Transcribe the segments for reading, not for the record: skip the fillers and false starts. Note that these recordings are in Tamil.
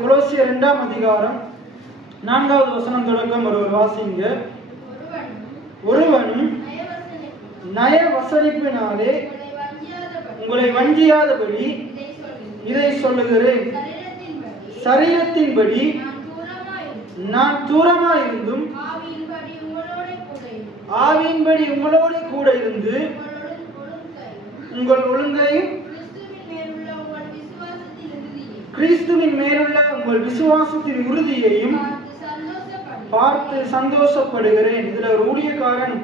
கொலோசியர் 2ஆம் அதிகாரம் 4வது வசனம் தொடக்கம் ஒருவர் வாசிங்க. ஒருவனும் நய வசனிப்பினாலே உங்களை வஞ்சியாதபடி இதை சொல்லுகிறேன். சரீரத்தின்படி நான் தூரமாயிருந்தும் ஆவியின்படி உங்களோடு கூட இருந்து உங்கள் ஒழுங்கையும் கிறிஸ்துவின் மேலுள்ள உங்கள் விசுவாசத்தின் உறுதியையும் பார்த்து சந்தோஷப்படுகிறேன். இதுல ஒரு ஊழியக்காரன்,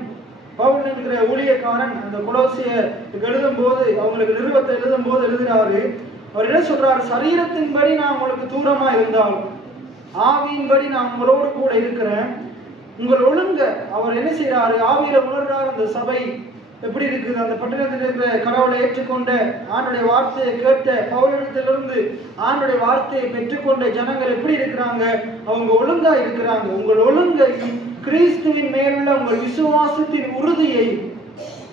பவுல் என்கிற ஊழியக்காரன், அந்த கொலோசியர் எழுதும் போது, அவங்களுக்கு நிறுவத்தை எழுதும் போது எழுதுறாரு. அவர் என்ன சொல்றாரு? சரீரத்தின்படி நான் உங்களுக்கு தூரமா இருந்தாலும் ஆவியின்படி நான் உங்களோடு கூட இருக்கிறேன். உங்கள் ஒழுங்க அவர் என்ன செய்யறாரு? ஆவியில உணர்றாரு. அந்த சபை எப்படி இருக்குது? அந்த பட்டணத்தில் இருக்கிற கடவுளை ஏற்றுக்கொண்ட, ஆண்டுடைய வார்த்தையை கேட்ட, பவுலிடத்திலிருந்து ஆண்டுடைய வார்த்தையை பெற்றுக்கொண்ட ஜனங்கள் எப்படி இருக்கிறாங்க? அவங்க ஒழுங்கா இருக்கிறாங்க. உங்கள் ஒழுங்கையும் கிறிஸ்துவின் மேலுள்ள உங்கள் விசுவாசத்தின் உறுதியை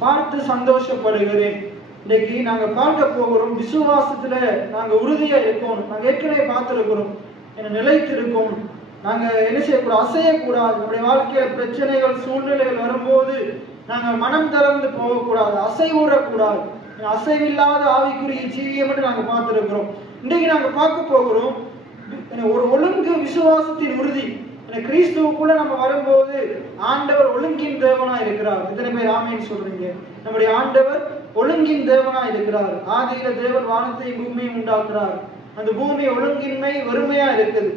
பார்த்து சந்தோஷப்படுகிறேன். இன்னைக்கு நாங்க பார்க்க போகிறோம், விசுவாசத்துல நாங்க உறுதியா இருக்கோம். நாங்க ஏற்கனவே பார்த்திருக்கிறோம், நிலைத்து இருக்கோம். நாங்க என்ன செய்யக்கூடாது? அசையக்கூடாது. நம்முடைய வாழ்க்கையில பிரச்சனைகள், சூழ்நிலைகள் வரும்போது நாங்க மனம் திறந்து போகக்கூடாது, அசைவுறக்கூடாது. அசைவில்லாத ஆவிக்குரிய ஜீவியம் என்று நாங்க பார்த்திருக்கிறோம். இன்றைக்கு நாங்க பார்க்க போகிறோம் ஒரு ஒழுங்கு விசுவாசத்தின் உறுதி. கிறிஸ்துவுக்குள்ள நம்ம வரும்போது ஆண்டவர் ஒழுங்கின் தேவனா இருக்கிறார். எத்தனை பேர் ஆமேன்னு சொல்றீங்க? நம்முடைய ஆண்டவர் ஒழுங்கின் தேவனா இருக்கிறார். ஆதியில தேவன் வானத்தையும் பூமியும் உண்டாக்குறார். அந்த பூமி ஒழுங்கின்மை வெறுமையா இருக்குது.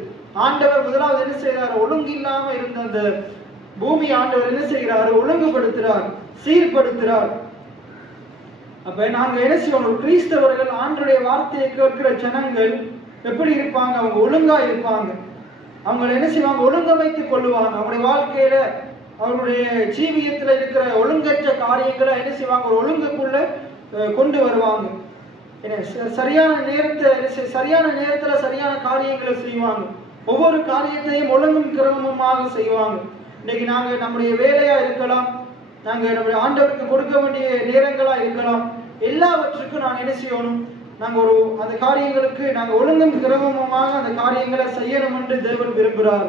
ஆண்டவர் முதலாவது என்ன செய்யறாரு? ஒழுங்கில்லாம இருந்த அந்த பூமி ஆண்டவர் என்ன செய்கிறாரு? ஒழுங்குபடுத்துறார், சீர்படுத்துறார். அப்ப நாங்க என்ன செய்யணும்? கிறிஸ்தவர்கள், ஆண்டவருடைய வார்த்தையை கேட்கிற ஜனங்கள் எப்படி இருப்பாங்க? அவங்க ஒழுங்கா இருப்பாங்க. அவங்க என்ன செய்வாங்க? ஒழுங்கமைத்துக் கொள்ளுவாங்க. அவங்களுடைய வாழ்க்கையில, அவருடைய ஜீவியத்துல இருக்கிற ஒழுங்கற்ற காரியங்களை என்ன செய்வாங்க? ஒரு ஒழுங்குக்குள்ள கொண்டு வருவாங்க. சரியான நேரத்துல சரியான காரியங்களை செய்வாங்க. ஒவ்வொரு காரியத்தையும் ஒழுங்கும் கிரமமாக செய்வாங்க. இன்னைக்கு நாங்க நம்முடைய வேலையா இருக்கலாம், நாங்க நம்முடைய ஆண்டவருக்கு கொடுக்க வேண்டிய நேரங்களா இருக்கலாம், எல்லாவற்றுக்கும் நாங்க என்ன செய்யணும்? நாங்க அந்த காரியங்களுக்கு நாங்க ஒழுங்கும் கிரமமாக அந்த காரியங்களை செய்யணும் என்று தேவன் விரும்புகிறார்.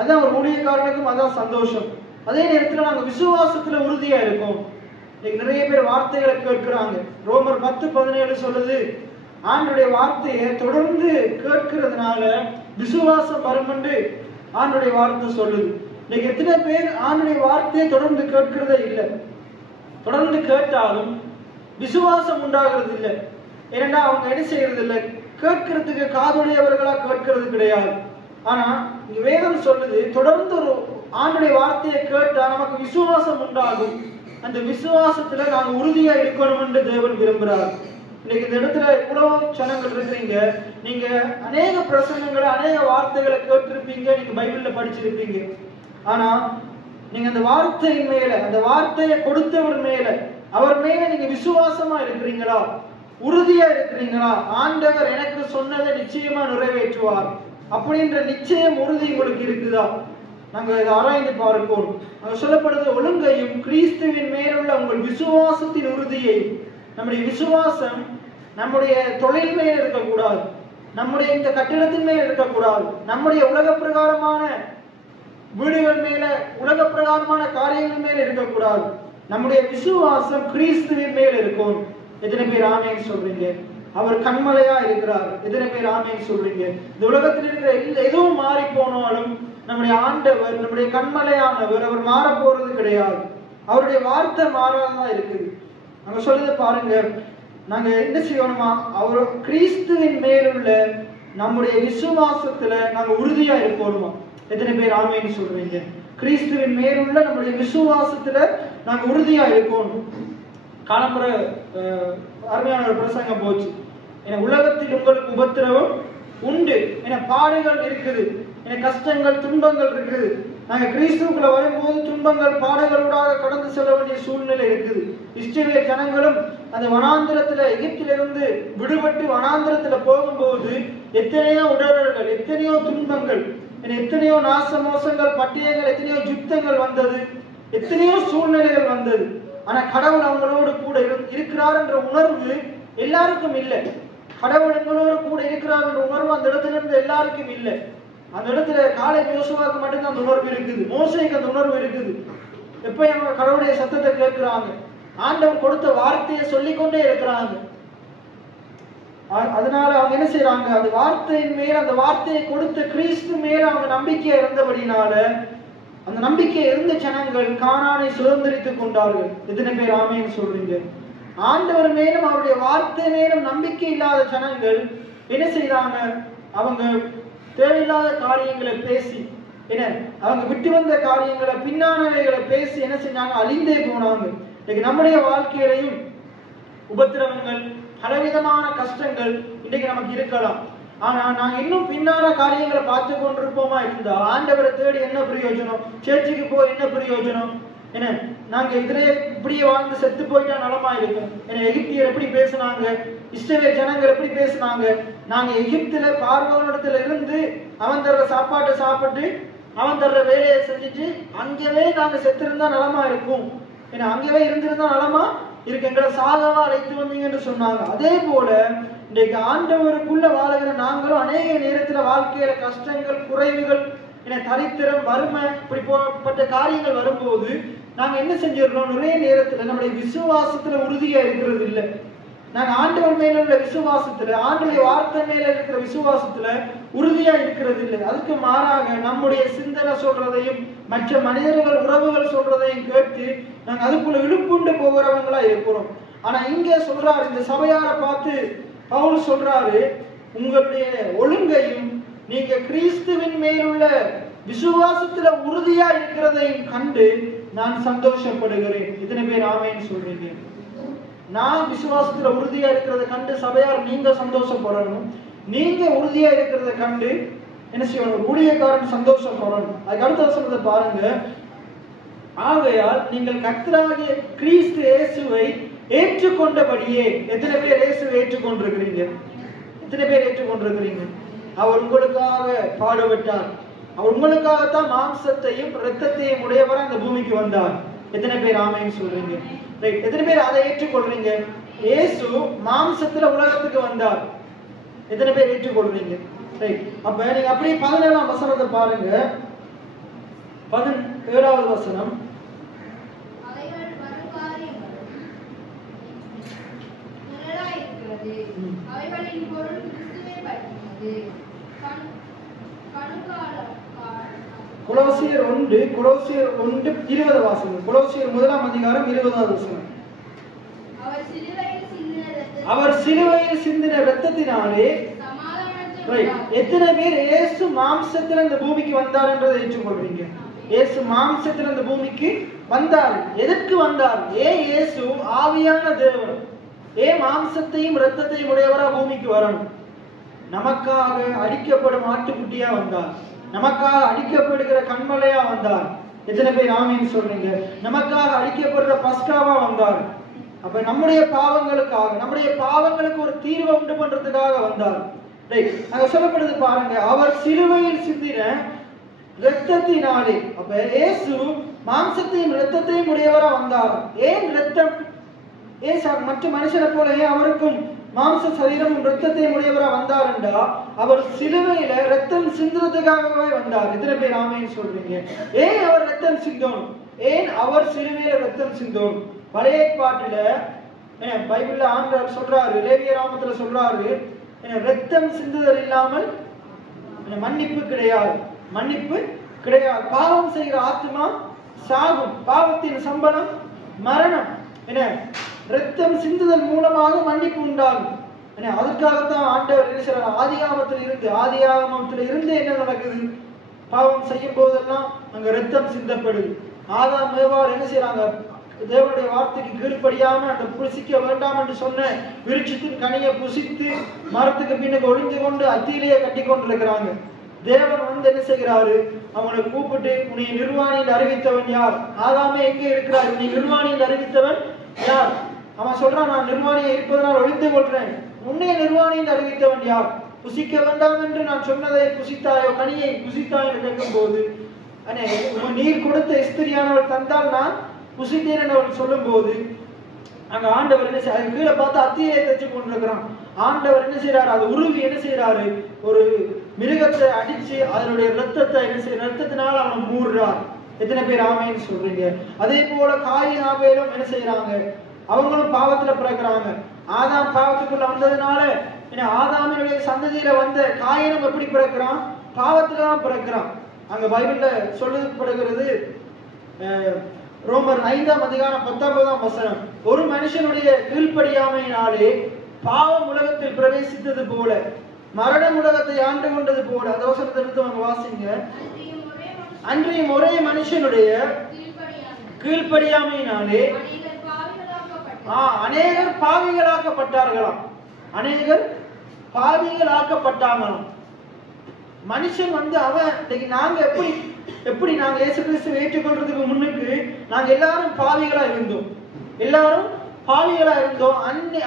அதான் ஒரு ஊழியக்காரனுக்கும் அதான் சந்தோஷம். அதே நேரத்துல நாங்க விசுவாசத்துல உறுதியா இருக்கோம். இன்னைக்கு நிறைய பேர் வார்த்தைகளை கேட்கிறாங்க. ரோமர் 10:17 சொல்லுது, ஆண்டுடைய வார்த்தையை தொடர்ந்து கேட்கிறதுனால விசுவாசம் வரும் என்று ஆண்டுடைய வார்த்தை சொல்லுது. இன்னைக்கு எத்தனை பேர் ஆண்டுடைய வார்த்தையை தொடர்ந்து கேட்கிறதே இல்லை? தொடர்ந்து கேட்டாலும் விசுவாசம் உண்டாகிறது இல்லை. ஏன்னா அவங்க என்ன செய்யறது இல்லை? கேட்கறதுக்கு காதுடையவர்களா கேட்கறது கிடையாது. ஆனா இங்க வேதம் சொல்லுது, தொடர்ந்து ஒரு ஆண்டுடைய வார்த்தையை கேட்டா நமக்கு விசுவாசம் உண்டாகும். அந்த விசுவாசத்துல நாங்க உறுதியா இருக்கணும் என்று தேவன் விரும்புகிறார். இன்னைக்கு இந்த இடத்துல எவ்வளவு ஜனங்கள் இருக்கிறீங்க. நீங்க அநேக பிரசங்கங்களை, அநேக வார்த்தைகளை கேட்டிருப்பீங்க, நீங்க பைபிள்ல படிச்சிருப்பீங்க. ஆனா நீங்க அந்த வார்த்தையின் மேல, அந்த வார்த்தையை கொடுத்தவர் மேல, அவர் மேல நீங்க விசுவாசமா இருக்கிறீங்களா? உறுதியா இருக்கிறீங்களா? ஆண்டவர் எனக்கு சொன்னதை நிச்சயமா நிறைவேற்றுவார் அப்படின்ற நிச்சயம், உறுதி உங்களுக்கு இருக்குதா? நாங்க இதை ஆராய்ந்து பார்ப்போம். அங்க சொல்லப்படுது, ஒழுங்கையும் கிறிஸ்துவின் மேலுள்ள உங்கள் விசுவாசத்தின் உறுதியை. நம்முடைய விசுவாசம் நம்முடைய தொழில் மேல இருக்கக்கூடாது, நம்முடைய இந்த கட்டிடத்தின் மேல இருக்கக்கூடாது, நம்முடைய உலக பிரகாரமான வீடுகள் மேல, உலக பிரகாரமான காரியங்கள் மேல இருக்கக்கூடாது. நம்முடைய விசுவாசம் கிறிஸ்துவின் மேல் இருக்கும். எத்தனை பேர் ஆமேன்னு சொல்றீங்க? அவர் கண்மலையா இருக்கிறார். எத்தனை பேர் ஆமேன்னு சொல்றீங்க? இந்த உலகத்தில் இருக்கிற எதுவும் மாறி போனாலும் நம்முடைய ஆண்டவர், நம்முடைய கண்மலையானவர், அவர் மாற போறது கிடையாது. அவருடைய வார்த்தை மாறாதான் இருக்குது. நாங்க சொல்லுது பாருங்க, நாங்க என்ன செய்யணுமா? அவர் கிறிஸ்துவின் மேலுள்ள நம்முடைய விசுவாசத்துல நாங்க உறுதியா இருக்கணுமா? எத்தனை பேர் ஆமேன்னு சொல்றீங்க? கிறிஸ்துவின் மேலுள்ள நம்முடைய விசுவாசத்துல நாங்க உறுதியா இருக்கணும். காலம்புற அருமையான ஒரு பிரசங்கம் போச்சு. என உலகத்தில் உங்களுக்கு உபத்திரவம் உண்டு, என பாடுகள் இருக்குது, என கஷ்டங்கள், துன்பங்கள் இருக்குது. நாங்க கிறிஸ்துவுக்குள்ள வரும்போது துன்பங்கள், பாடுகளோடாக கடந்து செல்ல வேண்டிய சூழ்நிலை இருக்குது. இஸ்ரவேல் ஜனங்களும் அந்த வனாந்திரத்துல, எகிப்திலிருந்து விடுபட்டு வனாந்திரத்துல போகும்போது எத்தனையோ உடல்கள், எத்தனையோ துன்பங்கள், எத்தனையோ நாச மோசங்கள், பட்டியங்கள், எத்தனையோ யுத்தங்கள் வந்தது, எத்தனையோ சூழ்நிலைகள் வந்தது. ஆனா கடவுள் அவங்களோடு கூட இருக்கிறார் என்ற உணர்வு எல்லாருக்கும் இல்லை. கடவுள் எங்களோடு கூட இருக்கிறார் என்ற உணர்வு அந்த இடத்துல இருந்து எல்லாருக்கும் இல்லை. அந்த இடத்துல காலேப் யோசுவாவுக்கு மட்டும்தான் அந்த உணர்வு இருக்குது, மோசேக்கு அந்த உணர்வு இருக்குது. எப்ப அவங்க கடவுளுடைய சத்தத்தை கேட்கிறாங்க, ஆண்டவர் கொடுத்த வார்த்தையை சொல்லிக்கொண்டே இருக்கிறாங்க. அதனால அவங்க என்ன செய்யறாங்க, அந்த வார்த்தையின் மேல், அந்த வார்த்தையை கொடுத்த கிறிஸ்து மேல அவங்க நம்பிக்கையா இருந்தபடினால அந்த நம்பிக்கை இருந்த ஜனங்கள் கானானை சுதந்திரித்துக் கொண்டார்கள். எத்தனை பேர் ஆமேன்னு சொல்றீங்க? ஆண்டவர் மேலும் அவருடைய வார்த்தை மேலும் நம்பிக்கை இல்லாத ஜனங்கள் என்ன செய்யறாங்க, அவங்க தேவையில்லாத காரியங்களை பேசி, என்ன அவங்க விட்டு வந்த காரியங்களை, பின்னானவைகளை பேசி என்ன செஞ்சாங்க, அழிந்தே போனாங்க. இன்னைக்கு நம்முடைய வாழ்க்கையிலையும் உபத்திரவங்கள், பலவிதமான கஷ்டங்கள் இன்னைக்கு நமக்கு இருக்கலாம். ஆனா நாங்க இன்னும் பின்னான காரியங்களை பார்த்து கொண்டிருப்போமா இருந்தா ஆண்டவரை தேடி என்ன பிரயோஜனம்? சேர்ச்சுக்கு போய் என்ன பிரயோஜனம்? என்ன நாங்க இதுலயே இப்படியே வாழ்ந்து செத்து போயிட்டா நலமா இருக்கும். ஏன்னா எகிப்தியர் எப்படி பேசினாங்க, இஸ்ரவேல் ஜனங்கள் எப்படி பேசினாங்க, நாங்க எகிப்துல பார்வோனிடத்துல இருந்து அவன் தர்ற சாப்பாட்டை சாப்பிட்டு அவன் தர்ற வேலையை செஞ்சுட்டு அங்கவே நாங்க செத்திருந்தா நலமா இருக்கும், ஏன்னா அங்கவே இருந்திருந்தா நலமா இருக்கு, எங்களை சாகவா அழைத்து வந்தீங்கன்னு சொன்னாங்க. அதே போல இன்றைக்கு ஆண்டவருக்குள்ள வாழுகிற நாங்களும் அநேக நேரத்துல வாழ்க்கையில கஷ்டங்கள், குறைவுகள், தரித்திரம், வறுமை, இப்படி போட்ட காரியங்கள் வரும்போது நாங்க என்ன செஞ்சிடறோம், நிறைய நேரத்துல நம்முடைய விசுவாசத்துல உறுதியா இருக்கிறது இல்லை. நாங்க ஆண்டவர் மேல உள்ள விசுவாசத்துல, ஆண்டவருடைய வார்த்தை மேல இருக்கிற விசுவாசத்துல உறுதியா இருக்கிறது இல்லை. அதுக்கு மாறாக நம்முடைய சிந்தனை சொல்றதையும் மற்ற மனிதர்கள் உறவுகள் சொல்றதையும் கேட்டு நாங்க அதுக்குள்ள இழுப்புண்டு போகிறவங்களா இருக்கிறோம். ஆனா இங்க சொல்றாரு, இந்த சபையாரை பார்த்து பவுல் சொல்றாரு, உங்களுடைய ஒழுங்கையும் நீங்க கிறிஸ்துவின் மேலுள்ள விசுவாசத்துல உறுதியா இருக்கிறதையும் கண்டு நான் சந்தோஷப்படுகிறேன். இத்தனை பேர் ஆமேன்னு சொல்றீங்க? நான் விசுவாசத்துல உறுதியா இருக்கிறத கண்டு சபையார் நீங்க சந்தோஷப்படணும். நீங்க உறுதியா இருக்கிறத கண்டு என்ன செய்யணும், ஊழியக்காரன் சந்தோஷப்படணும். அதுக்கு அடுத்த வசனத்தை பாருங்க, ஆகையால் நீங்கள் கர்த்தராகிய கிறிஸ்து இயேசுவை ஏற்றுக்கொண்டபடியே. எத்தனை பேர் இயேசுவை ஏற்றுக்கொண்டிருக்கிறீங்க? எத்தனை பேர் ஏற்றுக்கொண்டிருக்கிறீங்க? அவர் உங்களுக்காக பாடுபட்டார், அவர் உங்களுக்காகத்தான் மாம்சத்தையும் இரத்தத்தையும் உடையவராக இந்த பூமிக்கு வந்தார். எத்தனை பேர் ஆமேன்னு சொல்றீங்க? ரைட். எத்தனை பேர் அதை ஏற்றுக்கொள்றீங்க? இயேசு மாம்சத்துல உலகத்துக்கு வந்தார். எத்தனை பேர் ஏற்றுக்கொள்றீங்க? ரைட். அப்ப நீங்க அப்படியே 17ஆம் வசனத்தை பாருங்க. 17வது வசனம், கொலோசியர் 1:20 வாசகம். கொலோசியர் 1ஆம் அதிகாரம் 20வது வசனம். அவர் சிலுவையில் சிந்தின இரத்தத்தினாலே. எத்தனை பேர் இயேசு மாம்சத்துல இந்த பூமிக்கு வந்தார் என்றதை ஏற்றுக்கொள்றீங்க? இயேசு மாம்சத்துல இந்த பூமிக்கு வந்தார். எதற்கு வந்தார்? ஏன் இயேசு ஆவியான தேவன், ஏன் மாம்சத்தையும் இரத்தத்தையும் உடையவரா பூமிக்கு வரணும்? நமக்காக அடிக்கப்படும் ஆட்டுக்குட்டியா வந்தார், நமக்காக அடிக்கப்படுகிற கண்மலையா வந்தார். எத்தனை பேர் ஆமீன் சொல்றீங்க? நமக்காக அடிக்கப்படுற பஸ்காவா வந்தார். அப்ப நம்முடைய பாவங்களுக்காக, நம்முடைய பாவங்களுக்கு ஒரு தீர்வை உண்டு பண்றதுக்காக வந்தார். அங்க சொல்லப்படுது பாருங்க, அவர் சிலுவையில் சிந்தின இரத்தத்தினாலே. அப்ப இயேசு மாம்சத்தையும் இரத்தத்தையும் உடையவரா வந்தார். ஏன் இரத்தம்? ஏன் மற்ற மனுஷனை போல ஏன் அவருக்கும் மாம்ச சரீரமும் இரத்தத்தையும் உடையவரா வந்தார் என்றா, அவர் சிலுவையில ரத்தம் சிந்துறதுக்காகவே வந்தார். எத்தனை பேர் ஆமேன்னு சொல்றீங்க? ஏன் அவர் ரத்தம் சிந்தோம்? ஏன் அவர் சிலுவையில ரத்தம் சிந்தோம்? பழைய ஏற்பாட்டுல பைபிள்ல ஆண்டவர் சொல்றாரு, லேவியராமத்துல சொல்றாரு, ரத்தம் சிந்துதல் இல்லாமல் மன்னிப்பு கிடையாது, மன்னிப்பு கிடையாது. பாவம் செய்கிற ஆத்மா சாகும், பாவத்தின் சம்பளம் மரணம். என்ன, ரத்தம் சிந்துதல் மூலமாக மன்னிப்பு உண்டாகும். அதற்காகத்தான் ஆண்டவர் என்ன செய்றார்? ஆதியாகமத்தில் இருந்து என்ன நடக்குது? பாவம் செய்யும் போதெல்லாம் அங்க ரத்தம் சிந்தப்படுது. ஆதாம் ஏவாள் என்ன செய்யறாங்க? தேவனுடைய வார்த்தைக்கு கீழ்ப்படியாம அந்த புசிக்க வேண்டாம் என்று சொன்ன விருட்சத்தின் கனியை புசித்து மரத்துக்கு பின்னுக்கு ஒளிஞ்சு கொண்டு அத்தியிலேயே கட்டி கொண்டிருக்கிறாங்க. தேவன் வந்து என்ன செய்கிறாரு? அவங்களை கூப்பிட்டு, உன்னை நிர்வாணியில் அறிவித்தவன் யார்? ஆதாமே எங்கே இருக்கிறார்? உன்னை நிர்வாணியில் அறிவித்தவன் யார்? அவன் சொல்றான், நான் நிர்வாணியை இருப்பதனால் ஒளிந்து கொள்றேன். உன்னை நிர்வாணியில் அறிவித்தவன் யார்? புசிக்க வேண்டாம் என்று நான் சொன்னதை புசித்தாயோ, கனியை புசித்தாயோ என்று கேட்கும் போது, நீர் கொடுத்த ஸ்திரியானவள் தந்தால் நான் புசித்தேன் என்று அவள் சொல்லும் போது அங்க ஆண்டவர் என்ன செய்ய கீழே பார்த்து அத்தியை தச்சு கொண்டிருக்கிறான். ஆண்டவர் என்ன செய்யறாரு, அது உருவி என்ன செய்யறாரு, ஒரு மிருகத்தை அடிச்சு அதனுடைய ரத்தத்தை என்ன செய்ய ரத்தத்தினால அவனை மூடுறார். எத்தனை பேர் ஆமைன்னு சொல்றீங்க? அதே போல காயின் ஆபேலும் என்ன செய்யறாங்க, அவங்களும் பாவத்துல பிறக்கிறாங்க. ஆதாம் பாவத்துக்குள்ள வந்ததுனால ஆதாமினுடைய சந்ததியில வந்த காயினும் எப்படி பிறக்கிறான், பாவத்துலதான் பிறக்கிறான். அங்க பைபிள்ல சொல்லப்படுகிறது, ரோமர் 5ஆம் அதிகாரம் 19ஆம் வசனம், ஒரு மனுஷனுடைய கீழ்ப்படியாமையினாலே பாவம் உலகத்தில் பிரவேசித்தது போல மரணம் உலகத்தை ஆண்டு கொண்டது போல. அந்த வசனத்தை எடுத்து வாசிங்க. அன்றையும் ஒரே மனுஷனுடைய கீழ்ப்படியாமையினாலே அநேகர் பாவிகளாக்கப்பட்டார்களாம். அநேகர் பாவிகளாக்கப்பட்டாங்களாம். மனுஷன் அவன் இன்னைக்கு நாங்க எப்படி நாங்க இயேசு கிறிஸ்துவை ஏற்றுக்கொள்றதுக்கு முன்னுக்கு நாங்க எல்லாரும் பாவிகளா இருந்தோம், எல்லாரும் பாவிகளா இருந்தோம்,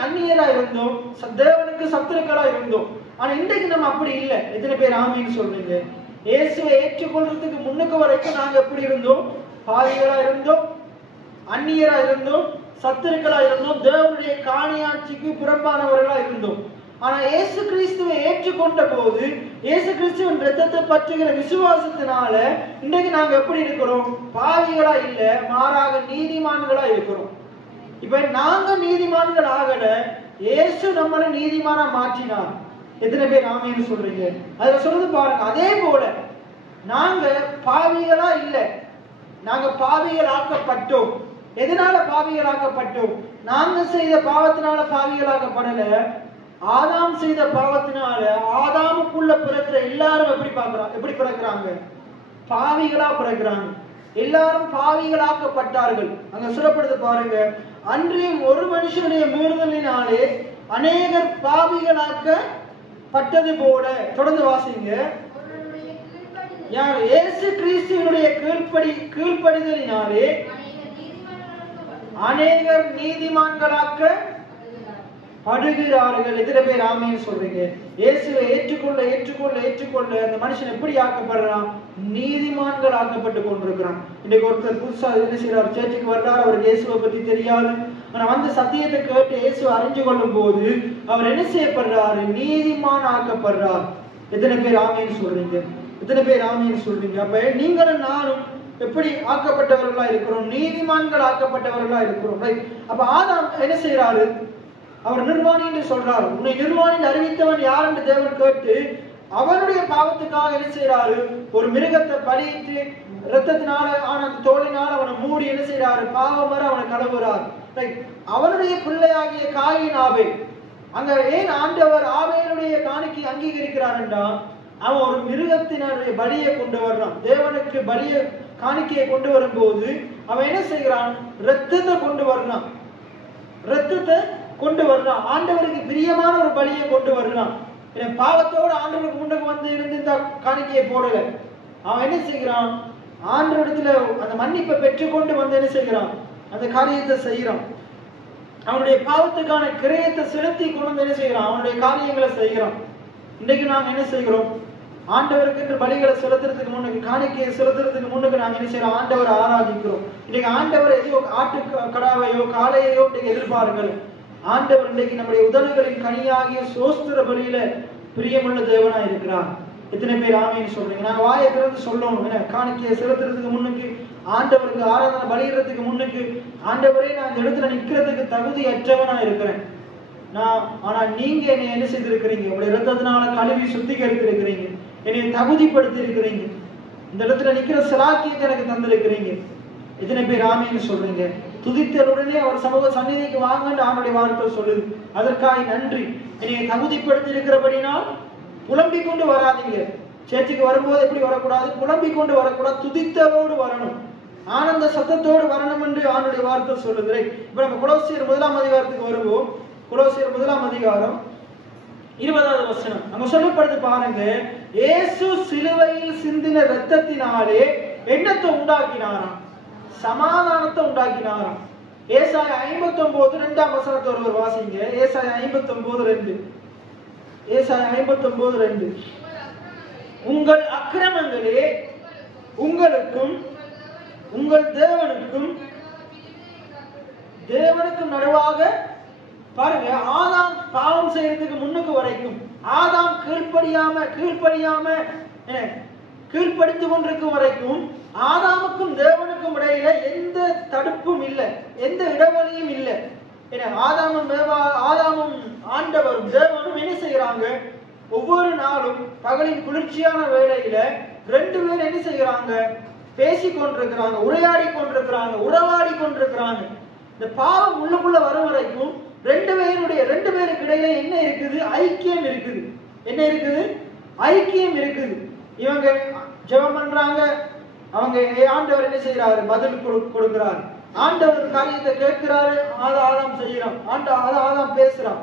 அந்நியரா இருந்தோம், தேவனுக்கு சத்துருக்களா இருந்தோம். ஆனா இன்றைக்கு நம்ம அப்படி இல்லை. எத்தனை பேர் ஆமீன்னு சொல்றீங்க? இயேசுவை ஏற்றுக்கொள்றதுக்கு முன்னுக்கு வரைக்கும் நாங்க எப்படி இருந்தோம்? பாவிகளா இருந்தோம், அந்நியரா இருந்தோம், சத்துருக்களா இருந்தோம், தேவனுடைய காணியாட்சிக்கு புறம்பானவர்களா இருந்தோம். ஆனா இயேசு கிறிஸ்துவை ஏற்றுக்கொண்ட போது, இயேசு கிறிஸ்துவின் இரத்தத்தை பற்றுகிற விசுவாசத்தினால இன்றைக்கு நாங்க எப்படி இருக்கிறோம்? பாவிகளா இல்ல, மாறாக நீதிமான்களா இருக்கிறோம். இப்ப நாங்க நீதிமான்கள் ஆகல, இயேசு நம்மளை நீதிமானா மாற்றினார். எத்தனை பேர் ஆமீன்னு சொல்றீங்க? அதுல சொல்றது பாருங்க. அதே போல நாங்க பாவிகளா இல்ல, நாங்க பாவிகள் ஆக்கப்பட்டோம். எதனால பாவிகள் ஆக்கப்பட்டோம்? நாங்க செய்த பாவத்தினால பாவிகள் ஆக்கப்படல, ஆதாம் செய்த பாவத்தினால ஆதாமுக்குள்ள பிறக்கிற எல்லாரும் எப்படி பிறக்கிறாங்க? பாவிகளா பிறக்கிறாங்க. எல்லாரும் பாவிகளாக்கப்பட்டார்கள். அங்க சொல்லப்படுது பாருங்க, அன்றையும் ஒரு மனுஷனுடைய மீறுதலினாலே அநேகர் பாவிகளாக்கப்பட்டது போல. தொடர்ந்து வாசிங்க. யார்? இயேசு கிறிஸ்துவினுடைய கீழ்ப்படிதலினாலே அநேகர் நீதிமான்களாக்கப்படுகிறார்கள். எத்தனை பேர் ஆமீன்னு சொல்றீங்க? இயேசுவை ஏற்றுக்கொள்ள அந்த மனுஷன் எப்படி ஆக்கப்படுறான்? நீதிமான்கள் ஆக்கப்பட்டு கொண்டிருக்கிறான். இன்னைக்கு ஒருத்தர் புதுசா என்ன செய்யறாரு, சேர்ச்சுக்கு வர்றாரு, அவருக்கு இயேசுவை பத்தி தெரியாது. ஆனா சத்தியத்தை கேட்டு இயேசுவை அறிஞ்சு கொள்ளும் போது அவர் என்ன செய்யப்படுறாரு? நீதிமான் ஆக்கப்படுறார். எத்தனை பேர் ஆமீன்னு சொல்றீங்க? எத்தனை பேர் ஆமீன்னு சொல்றீங்க? அப்ப நீங்களும் நானும் எப்படி ஆக்கப்பட்டவர்களா இருக்கிறோம்? நீதிமான்கள் ஆக்கப்பட்டவர்களா இருக்கிறோம். அப்ப ஆதாம் என்ன செய்யறாரு? அவர் நிர்வாணி என்று சொல்றாரு. உன்னை நிர்வாணி அறிவித்தவன் யார் என்று தேவன் கேட்டு அவனுடைய பாவத்துக்காக என்ன செய்யறாரு? ஒரு மிருகத்தை பலியிட்டு இரத்தத்தினால ஆன தோலினால் அவனை மூடி என்ன செய்யறாரு? பாவம் வர அவனை கழுவுறார். அவனுடைய பிள்ளையாகிய காயின் ஆபேல். அங்க ஏன் ஆண்டவர் ஆபேலுடைய காணிக்கை அங்கீகரிக்கிறார் என்றால், அவன் ஒரு மிருகத்தினுடைய பலியை கொண்டு வர்றான். தேவனுக்கு பலிய காணிக்கையை கொண்டு வரும்போது அவன் என்ன செய்கிறான்? இரத்தத்தை கொண்டு வர்றான். இரத்தத்தை கொண்டு வர்றான். ஆண்டவருக்கு பிரியமான ஒரு பலியை கொண்டு வர்றான். பாவத்தோடு ஆண்டவருக்கு முன்னுக்கு வந்து இருந்து இந்த காணிக்கையை போடல. அவன் என்ன செய்கிறான்? ஆண்டவரிடத்துல அந்த மன்னிப்பை பெற்றுக்கொண்டு வந்து என்ன செய்கிறான்? அந்த காரியத்தை செய்கிறான். அவனுடைய பாவத்துக்கான கிரயத்தை செலுத்தி கொண்டு என்ன செய்கிறான்? அவனுடைய காரியங்களை செய்கிறான். இன்றைக்கு நாங்க என்ன செய்கிறோம்? ஆண்டவருக்கு என்று பலிகளை செலுத்துறதுக்கு முன்னுக்கு, காணிக்கையை செலுத்துறதுக்கு முன்னுக்கு நாங்க என்ன செய்யறோம்? ஆண்டவரை ஆராதிக்கிறோம். இன்னைக்கு ஆண்டவர் எதையோ ஆட்டு கடாவையோ காளையோ இன்னைக்கு எதிர்பாருங்கள். ஆண்டவர் இன்றைக்கு நம்முடைய உதடுகளின் கனியாகிய சோஸ்திர பலியில பிரியமுள்ள தேவனா இருக்கிறார். எத்தனை பேர் ஆமீன்னு சொல்றீங்க? நாங்க வாயை திறந்து சொல்லணும். காணிக்கையை செலுத்துறதுக்கு முன்னுக்கு, ஆண்டவருக்கு ஆராதனை பலியிடறதுக்கு முன்னுக்கு, ஆண்டவரே நான் இந்த இடத்துல நிக்கிறதுக்கு தகுதி அற்றவனா இருக்கிறேன். ஆனா நீங்க என்னை என்ன செய்திருக்கிறீங்க? உங்களுடைய இரத்தத்தினால கழுவி சுத்திகரித்து இருக்கிறீங்க, என்னை தகுதிப்படுத்தி இருக்கிறீங்க, இந்த இடத்துல நிக்கிற சிலாக்கியத்தை எனக்கு தந்திருக்கிறீங்க. எத்தனை பேர் ஆமீன்னு சொல்றீங்க? துதித்தலுடனே அவர் சமூக சந்நிதிக்கு வாங்கன்னு அவனுடைய வார்த்தை சொல்லுது. அதற்காக நன்றி. என்னை தகுதிப்படுத்தி இருக்கிறபடினால் புலம்பிக் கொண்டு வராதீங்க. சேர்ச்சுக்கு வரும்போது எப்படி வரக்கூடாது? புலம்பிக் கொண்டு வரக்கூடாது, துதித்தலோடு வரணும், ஆனந்த சத்தத்தோடு வரணும் என்று அவனுடைய வார்த்தை சொல்லுது. இப்ப நம்ம கொலோசியர் 1ஆம் அதிகாரத்துக்கு வருவோம். கொலோசியர் 1ஆம் அதிகாரம் 20வது வசனம் நம்ம சொல்லப்படுது பாருங்க. இயேசு சிலுவையில் சிந்தின இரத்தத்தினாலே என்னத்தை உண்டாக்கினாராம்? சமாதானத்தை உண்டாக்கினாராம். ஏசாயா 59 2ஆம் வசனத்தை ஒருவர் வாசிங்க. ஏசாயா 59:2. ஏசாயா 59:2. உங்கள் அக்கிரமங்களே உங்களுக்கும் உங்கள் தேவனுக்கும் தேவனுக்கு நடுவாக பாருங்க, ஆதாம் பாவம் செய்யறதுக்கு முன்னுக்கு வரைக்கும் ஆதாம் கீழ்ப்படித்து கொண்டிருக்கும் வரைக்கும் ஆதாமுக்கும் தேவனுக்கும் இடையில எந்த தடுப்பும் இல்லை, எந்த இடைவெளியும் இல்லை. ஆதாமும் ஆண்டவரும் தேவனும் என்ன செய்யறாங்க? ஒவ்வொரு நாளும் பகலின் குளிர்ச்சியான வேளையில ரெண்டு பேரும் என்ன செய்யறாங்க? பேசி கொண்டிருக்கிறாங்க, உரையாடி கொண்டிருக்கிறாங்க, உறவாடி கொண்டிருக்கிறாங்க. இந்த பாவம் உள்ளுக்குள்ள வரும் வரைக்கும் ரெண்டு பேருக்கு இடையில என்ன இருக்குது? ஐக்கியம் இருக்குது. என்ன இருக்குது? ஐக்கியம் இருக்குது. இவங்க ஜெபம் பண்றாங்க, அவங்க ஆண்டவர் என்ன செய்யறாரு? பதில் கொடுக்கிறாரு. ஆண்டவர் காரியத்தை கேட்கிறாரு, ஆதாம் செய்யறான், ஆதாம் பேசுறான்.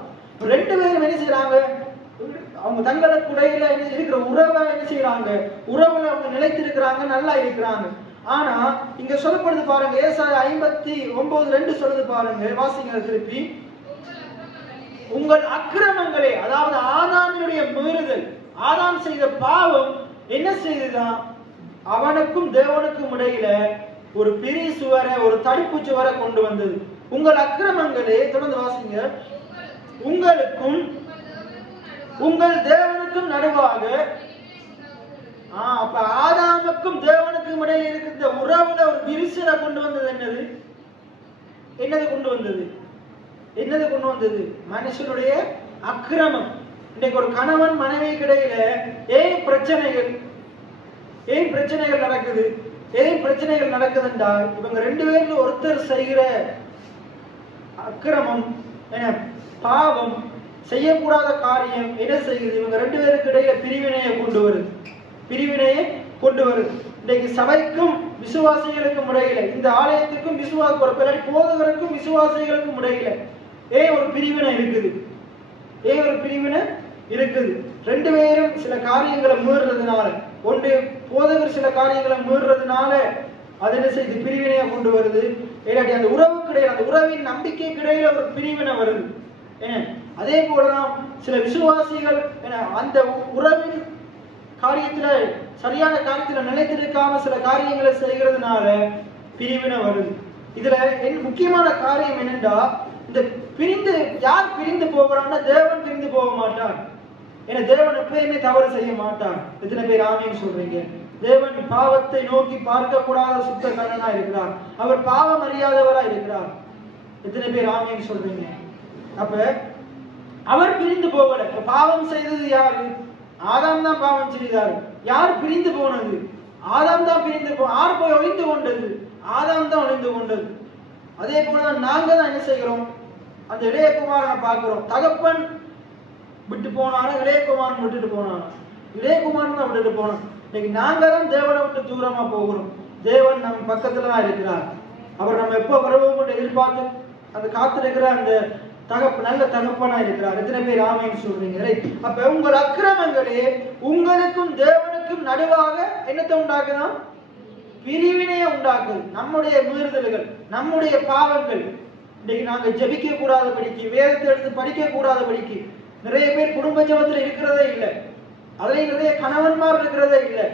ரெண்டு பேரும் என்ன செய்யறாங்க? அவங்க தங்களுக்கு இடையில இருக்கிற உறவை என்ன செய்யறாங்க? உறவுல அவங்க நிலைத்திருக்கிறாங்க, நல்லா இருக்கிறாங்க. ஆனா இங்க சொல்லப்படுது பாருங்க, ஏசாயா 59:2 சொல்லுது பாருங்க, வாசிங்க திருப்பி. உங்கள் அக்கிரமங்களே, அதாவது ஆதாமினுடைய மீறுதல், ஆதாம் செய்த பாவம் என்ன செய்துதான் அவனுக்கும் தேவனுக்கும் இடையில ஒரு பெரிய சுவரை, ஒரு தடுப்பு சுவரை கொண்டு வந்தது. உங்கள் அக்கிரமங்களே, தொடர்ந்து வாசிங்க, உங்களுக்கும் உங்கள் தேவனுக்கும் நடுவாக. அப்ப ஆதாமுக்கும் தேவனுக்கும் இடையில இருக்கிற உறவுல ஒரு விரிசலை கொண்டு வந்தது. என்னது கொண்டு வந்தது? மனுஷனுடைய அக்கிரமம். இன்னைக்கு ஒரு கணவன் மனைவிக்கு இடையில ஏன் பிரச்சனைகள் நடக்குது? ஏன் பிரச்சனைகள் நடக்குதுன்றா, இவங்க ரெண்டு பேர்ல ஒருத்தர் செய்கிற அக்கிரமம், பாவம், செய்யக்கூடாத காரியம் என்ன செய்யுது? இவங்க ரெண்டு பேருக்கு இடையில பிரிவினையை கொண்டு வருது. இன்னைக்கு சபைக்கும் விசுவாசிகளுக்கும் இடையில, இந்த ஆலயத்துக்கும் போதகருக்கும் விசுவாசிகளுக்கும் இடையில ஒரு பிரிவினை இருக்குது. ரெண்டு பேரும் சில காரியங்களை மீறுறதுனால, ஒன்று போதகர் சில காரியங்களை மீறுறதுனால அது என்ன செய்து? பிரிவினையை கொண்டு வருது. இல்லாட்டி அந்த உறவுக்கு இடையில, அந்த உறவின் நம்பிக்கைக்கு இடையில ஒரு பிரிவினை வருது. அதே போலதான் சில விசுவாசிகள் அந்த உறவின் காரியத்துல, சரியான காரியத்துல நிலைத்திருக்காம சில காரியங்களை செய்கிறதுனால பிரிவினை வருது. இதுல முக்கியமான காரியம் என்னென்றா, இந்த யார் பிரிந்து போகிறான்னா, தேவன் பிரிந்து போக மாட்டார். தேவன் எப்பயுமே தவறு செய்ய மாட்டார். எத்தனை பேர் ஆமீன் சொல்றீங்க? தேவன் பாவத்தை நோக்கி பார்க்க கூடாத சுத்தகரனா இருக்கிறார். அவர் பாவம் அறியாதவரா இருக்கிறார். எத்தனை பேர் ஆமீன் சொல்றீங்க? அப்ப அவர் பிரிந்து போகல. பாவம் செய்தது யாரு? ஆதாம் தான் பாவம் செய்தார். யார் பிரிந்து போனது? ஆதாம் தான் பிரிந்து யார் போய் ஒளிந்து கொண்டது? ஆதாம் தான் ஒளிந்து கொண்டது. அதே போலதான் நாங்க தான் என்ன செய்கிறோம்? அந்த இளையகுமாரனை பார்க்கிறோம். தகப்பன் விட்டு போனாலும் இளையகுமாரன் விட்டுட்டு போனாலும், இளையகுமாரன் தான் விட்டுட்டு போனோம். இன்னைக்கு நாங்க தான் தேவனை விட்டு தூரமா போகிறோம். தேவன் நம்ம பக்கத்துல தான் இருக்கிறார். அவர் நம்ம எப்ப வருவோம் எதிர்பார்த்து அந்த காத்திருக்கிற அந்த நல்ல தகப்பனா இருக்கிறார். எத்தனை பேர் ஆமீன் சொல்றீங்க? அப்ப உங்கள் அக்கிரமங்களே உங்களுக்கும் தேவனுக்கும் நடுவாக என்னத்தை உண்டாக்குதான்? பிரிவினையை உண்டாக்குது. நம்முடைய மீறுதல்கள், நம்முடைய பாவங்கள். இன்னைக்கு நாங்க ஜெபிக்க கூடாதபடிக்கு, வேதத்தை எடுத்து படிக்க கூடாதபடிக்கு நிறைய பேர் குடும்ப ஜெபத்துல இருக்கிறதே இல்லை. அதுலயும் நிறைய கணவன்மார் இருக்கிறதே இல்லை.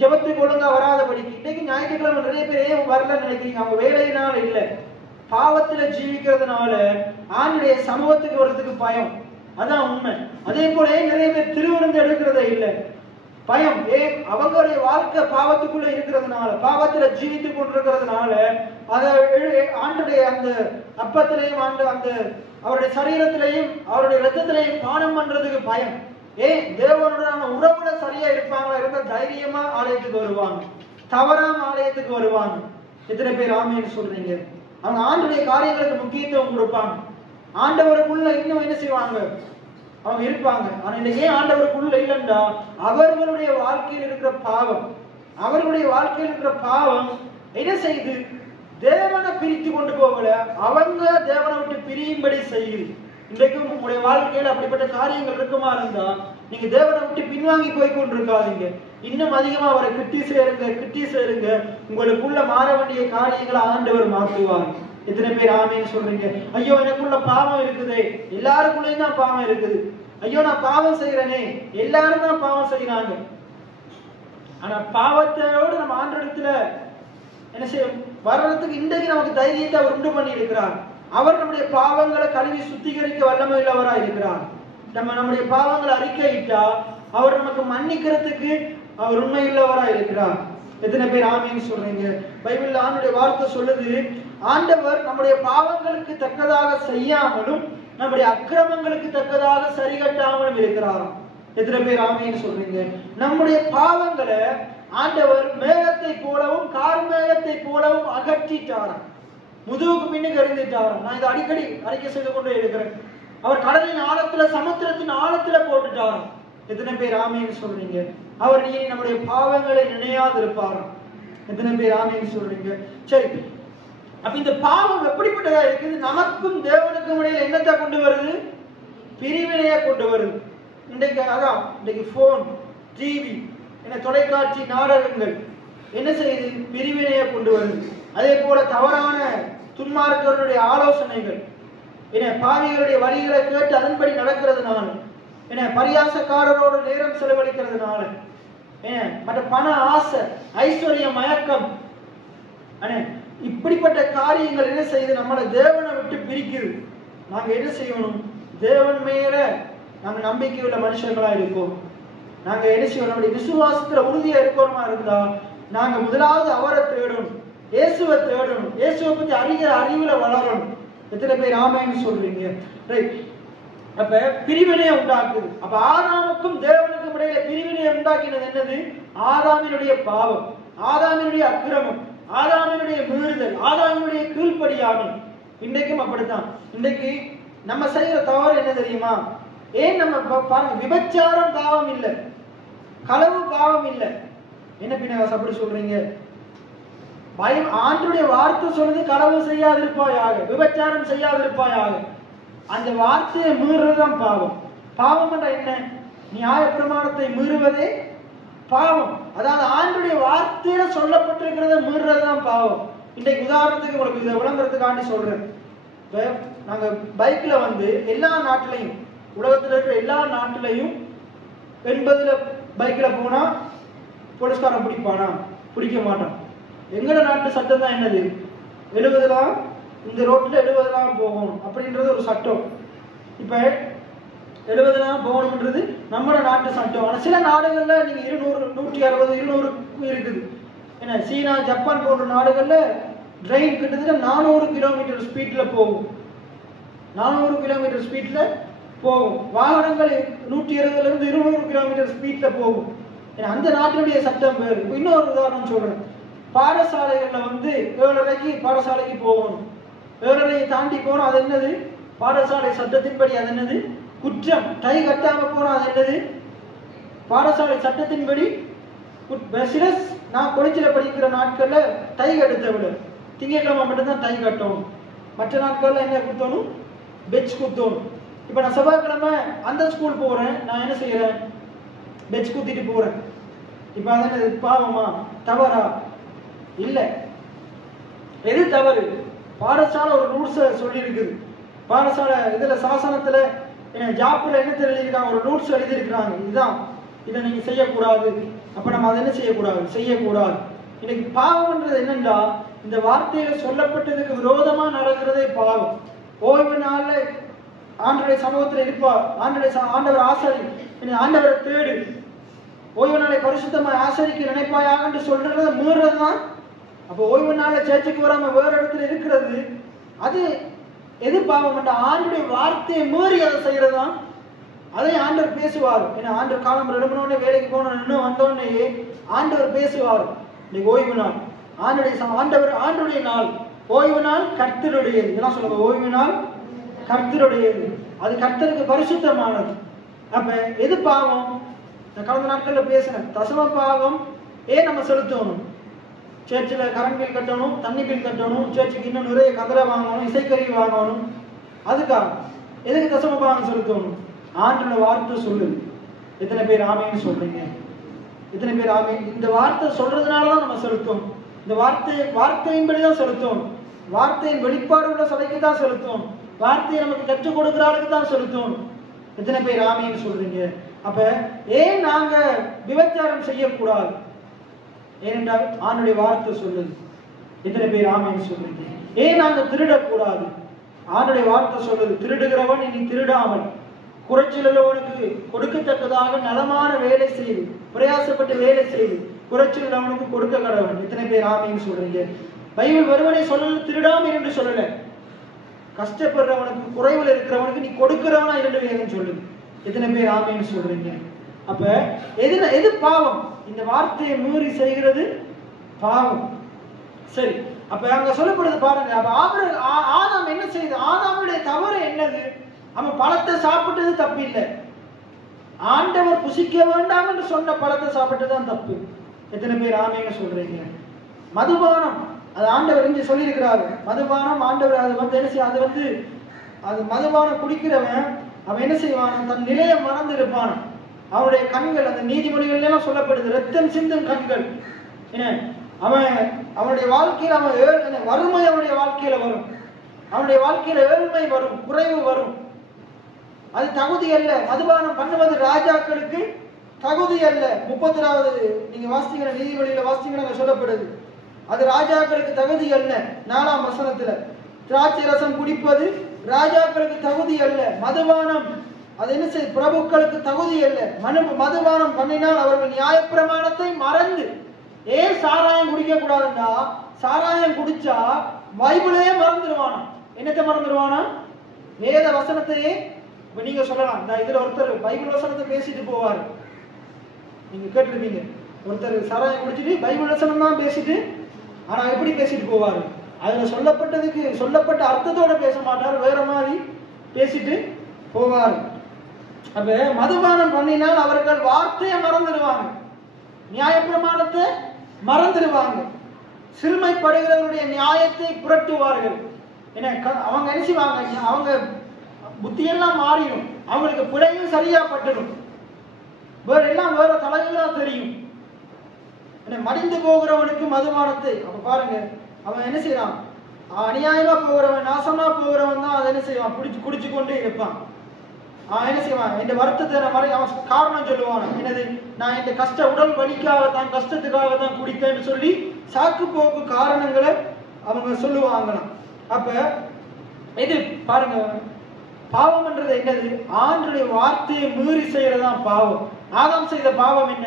ஜெபத்துக்கு ஒழுங்கா வராதபடிக்கு இன்னைக்கு ஞாயிற்றுக்கிழமை நிறைய பேர் ஏன் வரலன்னு நினைக்கிறீங்க? அவங்க வேலையினால இல்லை, பாவத்துல ஜீவிக்கிறதுனால ஆண்டுடைய சமூகத்துக்கு வர்றதுக்கு பயம். அதான் உண்மை. அதே போல நிறைய பேர் திருவிருந்து எடுக்கிறதே இல்லை, பயம். அவங்களுடைய வாழ்க்கை பாவத்துக்குள்ள இருக்கிறதுனால, பாவத்துல ஜீவித்துக் கொண்டிருக்கிறதுனால ஆண்டுடைய அந்த அப்பத்திலையும் அந்த அவருடைய சரீரத்திலையும் அவருடைய ரத்தத்திலையும் பானம் பண்றதுக்கு பயம். தேவனுடைய உறவுல சரியா இருப்பாங்களா இருந்தா தைரியமா ஆலயத்துக்கு வருவாங்க, தவறாம ஆலயத்துக்கு வருவாங்க. எத்தனை பேர் ஆமீன் சொல்றீங்க? அவங்க ஆண்டுடைய காரியங்களுக்கு முக்கியத்துவம் கொடுப்பாங்க. ஆண்டவருக்குள்ள இன்னும் என்ன செய்வாங்க? அவங்க இருப்பாங்க. ஆனா இன்னைக்கு ஏன் ஆண்டவருக்குள்ள இல்லைண்டா, அவர்களுடைய வாழ்க்கையில் இருக்கிற பாவம் என்ன செய்யுது? தேவனை பிரித்து கொண்டு போகல, அவங்க தேவனை விட்டு பிரியும்படி செய்யுது. இன்றைக்கும் உங்களுடைய வாழ்க்கையில அப்படிப்பட்ட காரியங்கள் இருக்குமா இருந்தா நீங்க தேவனை விட்டு பின்வாங்கி போய் கொண்டிருக்காதீங்க. இன்னும் அதிகமா அவரை கிட்டி சேருங்க. உங்களுக்குள்ள மாற வேண்டிய காரியங்களை ஆண்டவர் மாற்றுவார். எத்தனை பேர் ஆமீன் சொல்றீங்க? ஐயோ எனக்குள்ள பாவம் இருக்குது, எல்லாருக்குள்ளேயும் தான் பாவம் இருக்குது. ஐயோ நான் பாவம் செய்யறேனே, எல்லாரும் தான் பாவம் செய்யறாங்க. ஆனா பாவத்தோடு நம்ம ஆண்டவரிடத்துல என்ன செய்ய வர்றதுக்கு இன்றைக்கு நமக்கு தைரியத்தை அவர் உண்டு பண்ணி இருக்கிறார். அவர் நம்முடைய பாவங்களை கழுவி சுத்திகரிக்க வல்லமை உள்ளவராக இருக்கிறார். நம்முடைய பாவங்களை அறிக்கையிட்டா அவர் நமக்கு மன்னிக்கிறதுக்கு அவர் உண்மையுள்ளவராக இருக்கிறார். எத்தனை பேர் ஆமீன் சொல்றீங்க? பைபிள்ல ஆண்டுடைய வார்த்தை சொல்லுது, ஆண்டவர் நம்முடைய பாவங்களுக்கு தக்கதாக செய்யாமலும் நம்முடைய அக்கிரமங்களுக்கு தக்கதாக சரி கட்டாமலும் இருக்கிறாராம். எத்தனை பேர் ஆமீன் சொல்றீங்க? நம்முடைய பாவங்களை ஆண்டவர் மேகத்தை போலவும் கார்மேகத்தை போலவும் அகற்றிட்டாராம். முதுகுக்கு பின்னுக்கு எறிந்துட்டாராம். நான் இதை அடிக்கடி அறிக்கை செய்து கொண்டே இருக்கிறேன். அவர் கடலின் ஆழத்துல சமுத்திரத்தின் ஆழத்துல போட்டுட்டாராம். எத்தனை பேர் ஆமீன் சொல்றீங்க? அவர் நீ நம்முடைய பாவங்களை நினையாது இருப்பாராம். எத்தனை பேர் ஆமீன் சொல்றீங்க? சரி, அப்ப இந்த பாவம் எப்படிப்பட்டதா இருக்குது? நமக்கும் தேவனுக்கும் இடையில என்னத்தை கொண்டு வருது? பிரிவினையை கொண்டு வருது. இன்றைக்கு போன், டிவி, தொலைக்காட்சி, நாடகங்கள் என்ன செய்யுது? பிரிவினையை கொண்டு வருது. அதே போல தவறான துன்மார்க்கர்களுடைய ஆலோசனைகள், பாவிகளுடைய வழிகளை கேட்டு அதன்படி நடக்கிறதுனால, பரியாசக்காரரோடு நேரம் செலவழிக்கிறதுனால, மற்ற பண ஆசை, ஐஸ்வர்ய மயக்கம், இப்படிப்பட்ட காரியங்கள் என்ன செய்யுது? நம்மளை தேவனை விட்டு பிரிக்குது. நாங்க என்ன செய்யணும்? தேவன் மேல நாங்க நம்பிக்கை உள்ள மனுஷங்களா இருக்கோம். நாங்க என்ன செய்யணும்? நம்முடைய விசுவாசத்துல உறுதியா இருக்கணுமா இருந்தா நாங்க முதலாவது அவரை தேடணும், இயேசுவை தேடணும், இயேசுவை பத்தி அறிவுல வளரணும். எத்தனை பேர் ஆமேன்னு சொல்றீங்க? ரைட். அப்ப பிரிவினையை உண்டாக்குது. அப்ப ஆதாமுக்கும் தேவனுக்கும் இடையில பிரிவினையை உண்டாக்கினது என்னது? ஆதாமினுடைய பாவம், ஆதாமினுடைய அக்கிரமம், ஆதாமினுடைய மீறுதல், ஆதாமினுடைய கீழ்ப்படியாமை. இன்றைக்கும் அப்படித்தான். இன்றைக்கு நம்ம செய்யற தவறு என்ன தெரியுமா? ஏன் நம்ம பாருங்க, விபச்சாரம் பாவம் இல்லை, களவு பாவம் இல்லை. என்ன பின்ன அப்படி சொல்றீங்க? பயம். ஆண்டுடைய வார்த்தை சொல்றது களவு செய்யாதிருப்பாயாக, விபச்சாரம் செய்யாதிருப்பாயாக. அந்த வார்த்தையை மீறுறதுதான் பாவம். பாவம் என்ற என்ன? நியாய பிரமாணத்தை மீறுவதே பாவம். அதாவது ஆண்டுடைய வார்த்தையில சொல்லப்பட்டிருக்கிறத மீறுறதுதான் பாவம். இன்றைக்கு உதாரணத்துக்கு உங்களுக்கு இதை விளங்குறதுக்காண்டி சொல்றேன். நாங்க பைக்ல எல்லா நாட்டிலையும், உலகத்தில் இருக்கிற எல்லா நாட்டிலையும் 80ல பைக்ல போனா போலீஸ்காரன் பிடிப்பானா? பிடிக்க மாட்டான். எங்கட நாட்டு சட்டம் தான் என்னது? 70 இந்த ரோட்ல 70 போகணும் அப்படின்றது ஒரு சட்டம். இப்ப 70 போகணும்ன்றது நம்ம நாட்டு சட்டம். ஆனா சில நாடுகள்ல நீங்க 200, 160, 200 இருக்குது. ஏன்னா சீனா, ஜப்பான் போன்ற நாடுகள்ல ட்ரெயின் கிட்டத்தட்ட 400 கிலோமீட்டர் ஸ்பீட்ல போகும். 400 கிலோமீட்டர் ஸ்பீட்ல போகும். வாகனங்கள் 120 இருந்து 200 கிலோமீட்டர் ஸ்பீட்ல போகும். அந்த நாட்டினுடைய சட்டம் வேறு. இன்னொரு உதாரணம் சொல்றேன். பாடசாலைகள்ல 7:30க்கு பாடசாலைக்கு போகணும். 7:30 தாண்டி போனோம், அது என்னது? பாடசாலை சட்டத்தின்படி அது என்னது? குற்றம். டை கட்டாம போனோம், அது என்னது? பாடசாலை சட்டத்தின்படி நான் கொலைச்சில படிக்கிற நாட்கள்ல டை கட்டத்தை விட திங்கட்கிழமை மட்டும்தான் டை கட்டணும். மற்ற நாட்கள்ல என்ன குத்தணும்? பெட்ச் குத்தணும். இப்ப நான் செவ்வாய்க்கிழமை அந்த ஸ்கூல் போறேன், நான் என்ன செய்யறேன்? பெட்ச் குத்திட்டு போறேன். இப்ப அது பாவமா தவறா? இல்ல. எது தவறு? பாடசாலை ஒரு ரூல்ஸ் சொல்லி இருக்குது. பாடசாலை இதுல சாசனத்துல ஜாப்ல என்ன எழுதியிருக்காங்க? ஒரு ரூல்ஸ் எழுதியிருக்கிறாங்க. இதுதான், இதை நீங்க செய்யக்கூடாது. அப்ப நம்ம அதை என்ன செய்யக்கூடாது? செய்யக்கூடாது. இன்னைக்கு பாவம்ன்றது என்னண்டா, இந்த வார்த்தையில சொல்லப்பட்டதுக்கு விரோதமா நடக்கிறதே பாவம். ஓய்வு நாள்ல ஆண்டவருடைய சமூகத்தில் இருப்பார், ஆண்டவர் ஆசாரி, ஆண்டவரை தேடு, ஓய்வு நாளை பரிசுத்தமாய் ஆசரிக்க நினைப்பாயாக என்று சொல்றத மீறதுதான். அப்போ ஓய்வு நாள சேர்ச்சுக்கு வராம வேற இடத்துல இருக்கிறது, அது எது பாவம்? ஆண்டுடைய வார்த்தையை மீறி அதை செய்யறதுதான். அதை ஆண்டவர் பேசுவார். ஏன்னா ஆண்டவர் காலம் எழுப்பினோடனே வேலைக்கு போனோம் வந்தோடனே ஆண்டவர் பேசுவார். இன்னைக்கு ஓய்வு நாள், ஆண்டுடைய நாள். ஓய்வு நாள் கர்த்தருடையது. இதெல்லாம் சொல்லுங்க, ஓய்வு நாள் கர்த்தருடையது. அது கர்த்தருக்கு பரிசுத்தமானது. அப்ப எது பாவம்? நான் கடந்த நாட்கள்ல பேசினேன். தசம பாவம் ஏன் நம்ம செலுத்தணும்? சர்ச்சில் கரண்ட் பில் கட்டணும், தண்ணி பில் கட்டணும், சர்ச்சுக்கு இன்னும் நிறைய கதிரை வாங்கணும், இசைக்கருவி வாங்கணும். அதுக்காக எதுக்கு தசம பாவம் செலுத்தணும்? ஆண்டோட வார்த்தை சொல்லுது. எத்தனை பேர் ஆமேன்னு சொல்றீங்க? எத்தனை பேர் ஆமே? இந்த வார்த்தை சொல்றதுனாலதான் நம்ம செலுத்தோம். இந்த வார்த்தையின்படிதான் செலுத்தோம். வார்த்தையின் வெளிப்பாடு உள்ள சபைக்கு தான் செலுத்தோம். வார்த்தையை நமக்கு கற்றுக் கொடுக்கிற ஆளுக்கு தான் செலுத்தோம். எத்தனை பேர் ஆமேன்னு சொல்றீங்க? அப்ப ஏன் நாங்க விபச்சாரம் செய்யக்கூடாது? ஏனென்றால் ஆண்டுடைய வார்த்தை சொல்லுது. எத்தனை பேர் ஆமென் சொல்றீங்க? ஏன் நாங்க திருடக்கூடாது? ஆண்டுடைய வார்த்தை சொல்றது, திருடுகிறவன் இனி திருடாமல் குறைச்சலுள்ளவனுக்கு கொடுக்கத்தக்கதாக நலமான வேலை செய்து, பிரயாசப்பட்டு வேலை செய்து குறைச்சலுள்ளவனுக்கு கொடுக்க கடவன். எத்தனை பேர் ஆமென் சொல்றீங்க? பைபிள் வருவனை சொல்லல திருடாமல் என்று சொல்லல, கஷ்டப்படுறவனுக்கு, குறைவில் இருக்கிறவனுக்கு நீ கொடுக்கிறவனா இரண்டு வேதம் சொல்லுது. எத்தனை பேர் ஆமென் சொல்றீங்க? அப்ப எது பாவம்? இந்த வார்த்தையை மீறி செய்கிறது பாவம். சரி, அப்ப அங்க சொல்லப்படுது பாருங்க. அப்ப ஆதாம் என்ன செய்து? ஆதாமுடைய தவறு என்னது? அவன் பழத்தை சாப்பிட்டது தப்பு இல்லை, ஆண்டவர் புசிக்க வேண்டாம் என்று சொன்ன பழத்தை சாப்பிட்டதுதான் தப்பு. எத்தனை பேர் ஆமென் சொல்றீங்க? மதுபானம், அது ஆண்டவர் இங்கே சொல்லியிருக்கிறாரு. மதுபானம் ஆண்டவர் அது வந்து என்ன செய்ய, அது மதுபானம் குடிக்கிறவன் அவன் என்ன செய்வான்? தன் நிலையை மறந்து இருப்பான். அவனுடைய கண்கள், அந்த நீதிமொழிகள் எல்லாம் சொல்லப்படுது, ரத்தம் சிந்தும் கண்கள். அவனுடைய வாழ்க்கையில் அவன் வறுமை, அவனுடைய வாழ்க்கையில வரும், அவனுடைய வாழ்க்கையில ஏழ்மை வரும், குறைவு வரும். அது தகுதி அல்ல. மதுபானம் பண்ணுவது ராஜாக்களுக்கு தகுதி அல்ல. 30வது நீங்க வாசிக்கிற நீதிமொழியில வாசிக்கிற சொல்லப்படுது, அது ராஜாக்களுக்கு தகுதி அல்ல. 4ஆம் வசனத்துல திராட்சை ரசம் குடிப்பது ராஜாக்களுக்கு தகுதி அல்ல. மதுபானம் அது என்ன செய்ய, பிரபுக்களுக்கு தகுதி அல்ல. மதுபானம் பண்ணினால் அவர்கள் நியாயப்பிரமாணத்தை மறந்து. ஏன் சாராயம் குடிக்க கூடாதுன்னா, சாராயம் குடிச்சா பைபிளே மறந்துடுவானா. என்னத்தை மறந்துடுவானா? வேத வசனத்தையே. இப்ப நீங்க சொல்லலாம், இதுல ஒருத்தர் பைபிள் வசனத்தை பேசிட்டு போவாரு, நீங்க கேட்டிருப்பீங்க. ஒருத்தர் சாராயம் குடிச்சிட்டு பைபிள் வசனம் தான் பேசிட்டு, ஆனா எப்படி பேசிட்டு போவாரு? அதுல சொல்லப்பட்ட அர்த்தத்தோட பேச மாட்டார், வேற மாதிரி பேசிட்டு போவாரு. அப்ப மதுபானம் பண்ணினால் அவர்கள் வார்த்தையை மறந்துடுவாங்க, நியாயப்பிரமாணத்தை மறந்துடுவாங்க, சிறுமைப்படுகிறவருடைய நியாயத்தை புரட்டுவார்கள். அவங்க என்ன செய்வாங்க? அவங்க புத்தியெல்லாம் மாறிடும், அவங்களுக்கு பிழையும் சரியா பட்டுடும், வேற தலைகளா தெரியும். மடிந்து போகிறவனுக்கு மதுபானத்தை, அப்ப பாருங்க அவன் என்ன செய்யறான்? அநியாயமா போகிறவன், நாசமா போகிறவன் தான் அதை என்ன செய்வான்? குடிச்சு கொண்டே இருப்பான். என்ன செய்வான்? இந்த வருத்தத்தை அவன் காரணம் சொல்லுவான். என்னது? நான் இந்த உடல் வலிக்காக தான், கஷ்டத்துக்காக தான் குடித்தேன்னு சொல்லி சாக்கு போக்கு காரணங்களை அவங்க சொல்லுவாங்களாம். அப்ப இது பாருங்க, பாவம்ன்றது என்னது? ஆண்டவருடைய வார்த்தையை மீறி செய்யறதுதான் பாவம். ஆதாம் செய்த பாவம் என்ன?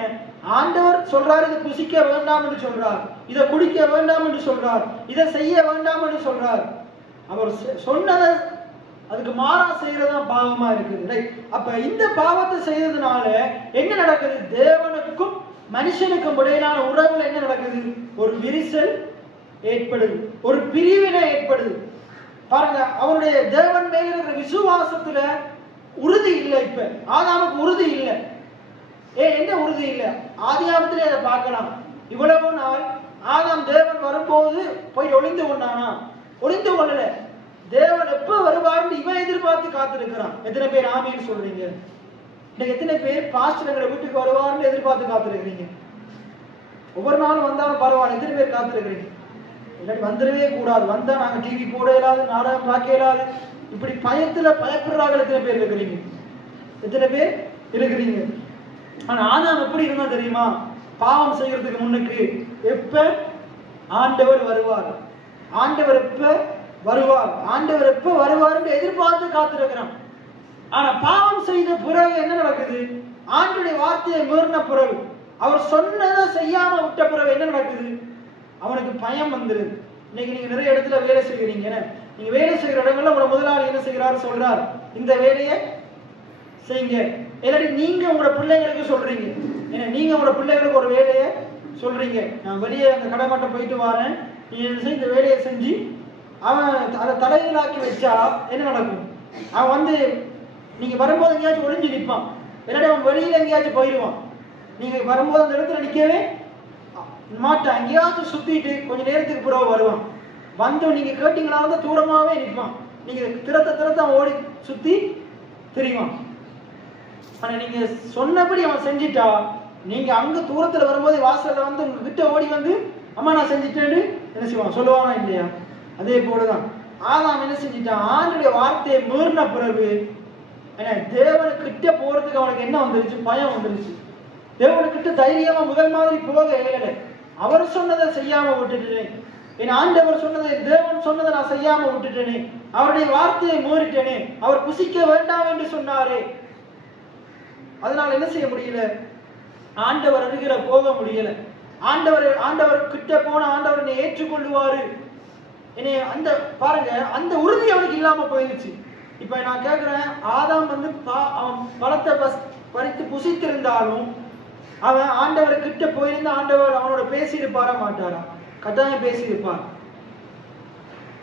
ஆண்டவர் சொல்றாரு, இதை புசிக்க வேண்டாம் என்று சொல்றார், இதை குடிக்க வேண்டாம் என்று சொல்றார், இதை செய்ய வேண்டாம் என்று சொல்றார். அவர் சொன்னதை அதுக்கு மாறா செய்யறதுதான் பாவமா இருக்குது. அப்ப இந்த பாவத்தை செய்யறதுனால என்ன நடக்குது? தேவனுக்கும் மனுஷனுக்கும் இடையிலான உறவுல என்ன நடக்குது? ஒரு விரிசல் ஏற்படுது, ஒரு பிரிவினை ஏற்படுது. பாருங்க, அவருடைய தேவன் மேல இருக்கிற விசுவாசத்துல உறுதி இல்லை. இப்ப ஆதாமுக்கு உறுதி இல்லை. என்ன உறுதி இல்லை? ஆதியாகத்திலே அதை பார்க்கலாம். இவ்வளவு நாள் ஆதாம் தேவன் வரும்போது போய் ஒளிந்து கொண்டானா? ஒளிந்து கொள்ளல. தேவன் எப்ப வருவார்னு இவன் எதிர்பார்த்து காத்திருக்கிறான். எத்தனை பேர் ஆமேன்னு சொல்றீங்க? எத்தனை பேர் பாஸ்டர் வீட்டுக்கு வருவார்னு எதிர்பார்த்து காத்திருக்கிறீங்க? ஒவ்வொரு நாளும் வந்தாலும் பரவாயில்ல, எத்தனை பேர் காத்திருக்கிறீங்க? இல்லாட்டி வந்துடவே கூடாது, வந்தா நாங்க டிவி போட இயலாது, நாடகம் பார்க்க இயலாது, இப்படி பயப்படுறாங்க. எத்தனை பேர் இருக்கிறீங்க? எத்தனை பேர் இருக்கிறீங்க? ஆனா ஆதாம் எப்படி இருந்தா தெரியுமா? பாவம் செய்யறதுக்கு முன்னுக்கு எப்ப ஆண்டவர் வருவார், ஆண்டவர் எப்ப வருவார், ஆண்டவர் எப்ப வருவார் என்று எதிர்பார்த்து காத்திருக்கிறான். ஆனா பாவம் செய்த பிறகு என்ன நடக்குது? ஆண்டவருடைய வார்த்தையை மீறின பிறகு, அவர் சொன்னதை செய்யாம விட்ட பிறகு என்ன நடக்குது? அவனுக்கு பயம் வந்துருது. இன்னைக்கு நீங்க நிறைய இடத்துல வேலை செய்கிறீங்க. நீங்க வேலை செய்கிற இடங்கள்ல உங்களோட முதலாளி என்ன செய்கிறாரு? சொல்றார், இந்த வேலையை செய்யுங்க. இல்லாட்டி நீங்க உங்களோட பிள்ளைங்களுக்கு சொல்றீங்க, நீங்க உங்களோட பிள்ளைகளுக்கு ஒரு வேலையை சொல்றீங்க, நான் வெளியே அந்த கடை மட்டும் போயிட்டு வரேன், இந்த வேலையை செஞ்சு அவன் அதை தலைகளாக்கி வச்சா என்ன நடக்கும்? அவன் வந்து நீங்க வரும்போது எங்கேயாச்சும் ஒளிஞ்சு நிற்பான், இல்லாட்டி அவன் வெளியில எங்கேயாச்சும் போயிடுவான். நீங்க வரும்போது அந்த இடத்துல நிற்கவே மாட்டான், எங்கேயாச்சும் சுத்திட்டு கொஞ்ச நேரத்துக்கு பிறகு வருவான். வந்து நீங்க கேட்டீங்களா வந்து தூரமாவே நிற்பான், நீங்க திறத்த ஓடி சுத்தி தெரியுவான். ஆனா நீங்க சொன்னபடி அவன் செஞ்சிட்டா, நீங்க அங்க தூரத்துல வரும்போது வாசல்ல வந்து உங்க கிட்ட ஓடி வந்து அம்மா நான் செஞ்சிட்டேன்னு என்ன செய்வான்? சொல்லுவானா இல்லையா? அதே போலதான் ஆதாம் என்ன செஞ்சிட்டான்? ஆண்டவருடைய வார்த்தையை மீறின பிறகு தேவனுக்கிட்ட போறதுக்கு அவனுக்கு என்ன வந்துருச்சு? பயம் வந்துருச்சு. தேவனுக்கிட்ட தைரியமா முதல் மாதிரி போக இயலல. அவர் சொன்னதை செய்யாம விட்டுட்டு என் ஆண்டவர் சொன்னதை, தேவன் சொன்னதை நான் செய்யாம விட்டுட்டேனே, அவருடைய வார்த்தையை மீறிட்டேனே, அவர் புசிக்க வேண்டாம் என்று சொன்னாரே, அதனால என்ன செய்ய முடியல, ஆண்டவர் அருகில போக முடியல. ஆண்டவர் கிட்ட போன ஆண்டவர் என்னை ஏற்றுக்கொள்ளுவாரு, என்னை அந்த பாருங்க அந்த உறுதி அவனுக்கு இல்லாம போயிருச்சு. இப்ப நான் கேட்கிறேன், ஆதாம் வந்து அவன் பழத்தை பறித்து புசித்திருந்தாலும் அவன் ஆண்டவர் கிட்ட போயிருந்த ஆண்டவர் அவனோட பேசியிருப்பாரா மாட்டாரா? கட்டாயம் பேசியிருப்பார்,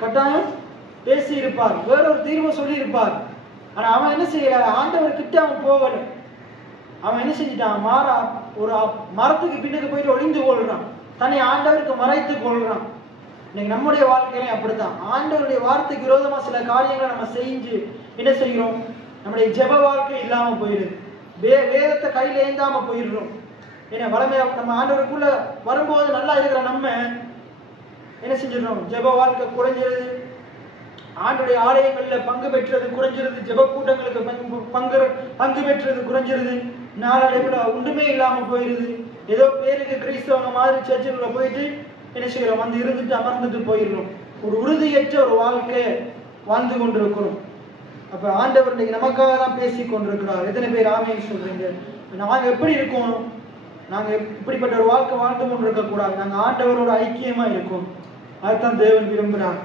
கட்டாயம் பேசியிருப்பார், வேறொரு தீர்வை சொல்லி இருப்பார். ஆனா அவன் என்ன செய்யல, ஆண்டவர் கிட்ட அவன் போகல. அவன் என்ன செஞ்சிட்டான், மாறா ஒரு மரத்துக்கு பின்னுக்கு போயிட்டு ஒளிந்து கொள்றான், தன்னை ஆண்டவருக்கு மறைத்து கொள்றான். இன்னைக்கு நம்முடைய வாழ்க்கையிலே அப்படித்தான். ஆண்டவருடைய வார்த்தைக்கு விரோதமா சில காரியங்களை நம்ம செஞ்சு என்ன செய்கிறோம், நம்முடைய ஜெப வாழ்க்கை இல்லாம போயிடுது, வேதத்தை கையில ஏந்தாம போயிடுறோம். ஏன்னா வளமையா நம்ம ஆண்டவருக்குள்ள வரும்போது நல்லா இருக்கிற நம்ம என்ன செஞ்சிடறோம், ஜெப வாழ்க்கை குறைஞ்சிருது, ஆண்டுடைய ஆலயங்கள்ல பங்கு பெற்றது குறைஞ்சிருது, ஜெப கூட்டங்களுக்கு பங்கு பெற்றது குறைஞ்சிருது, நாளடைவுல ஒன்றுமே இல்லாம போயிருது. ஏதோ பேருக்கு கிறிஸ்தவங்க மாதிரி சர்ச்சுக்குள்ள போயிட்டு என்ன செய்யறோம், வந்து இருந்துட்டு அமர்ந்துட்டு போயிடுறோம். ஒரு உறுதியற்ற ஒரு வாழ்க்கையை வாழ்ந்து கொண்டிருக்கிறோம். அப்ப ஆண்டவர் இன்னைக்கு நமக்காக தான் பேசி கொண்டிருக்கிறார். எத்தனை பேர் ஆமென் சொல்றீங்க? நாங்க எப்படி இருக்கணும், நாங்க இப்படிப்பட்ட ஒரு வாழ்க்கை வாழ்ந்து கொண்டிருக்க கூடாது, நாங்க ஆண்டவரோட ஐக்கியமா இருக்கோம். அதுதான் தேவன் விரும்புகிறார்.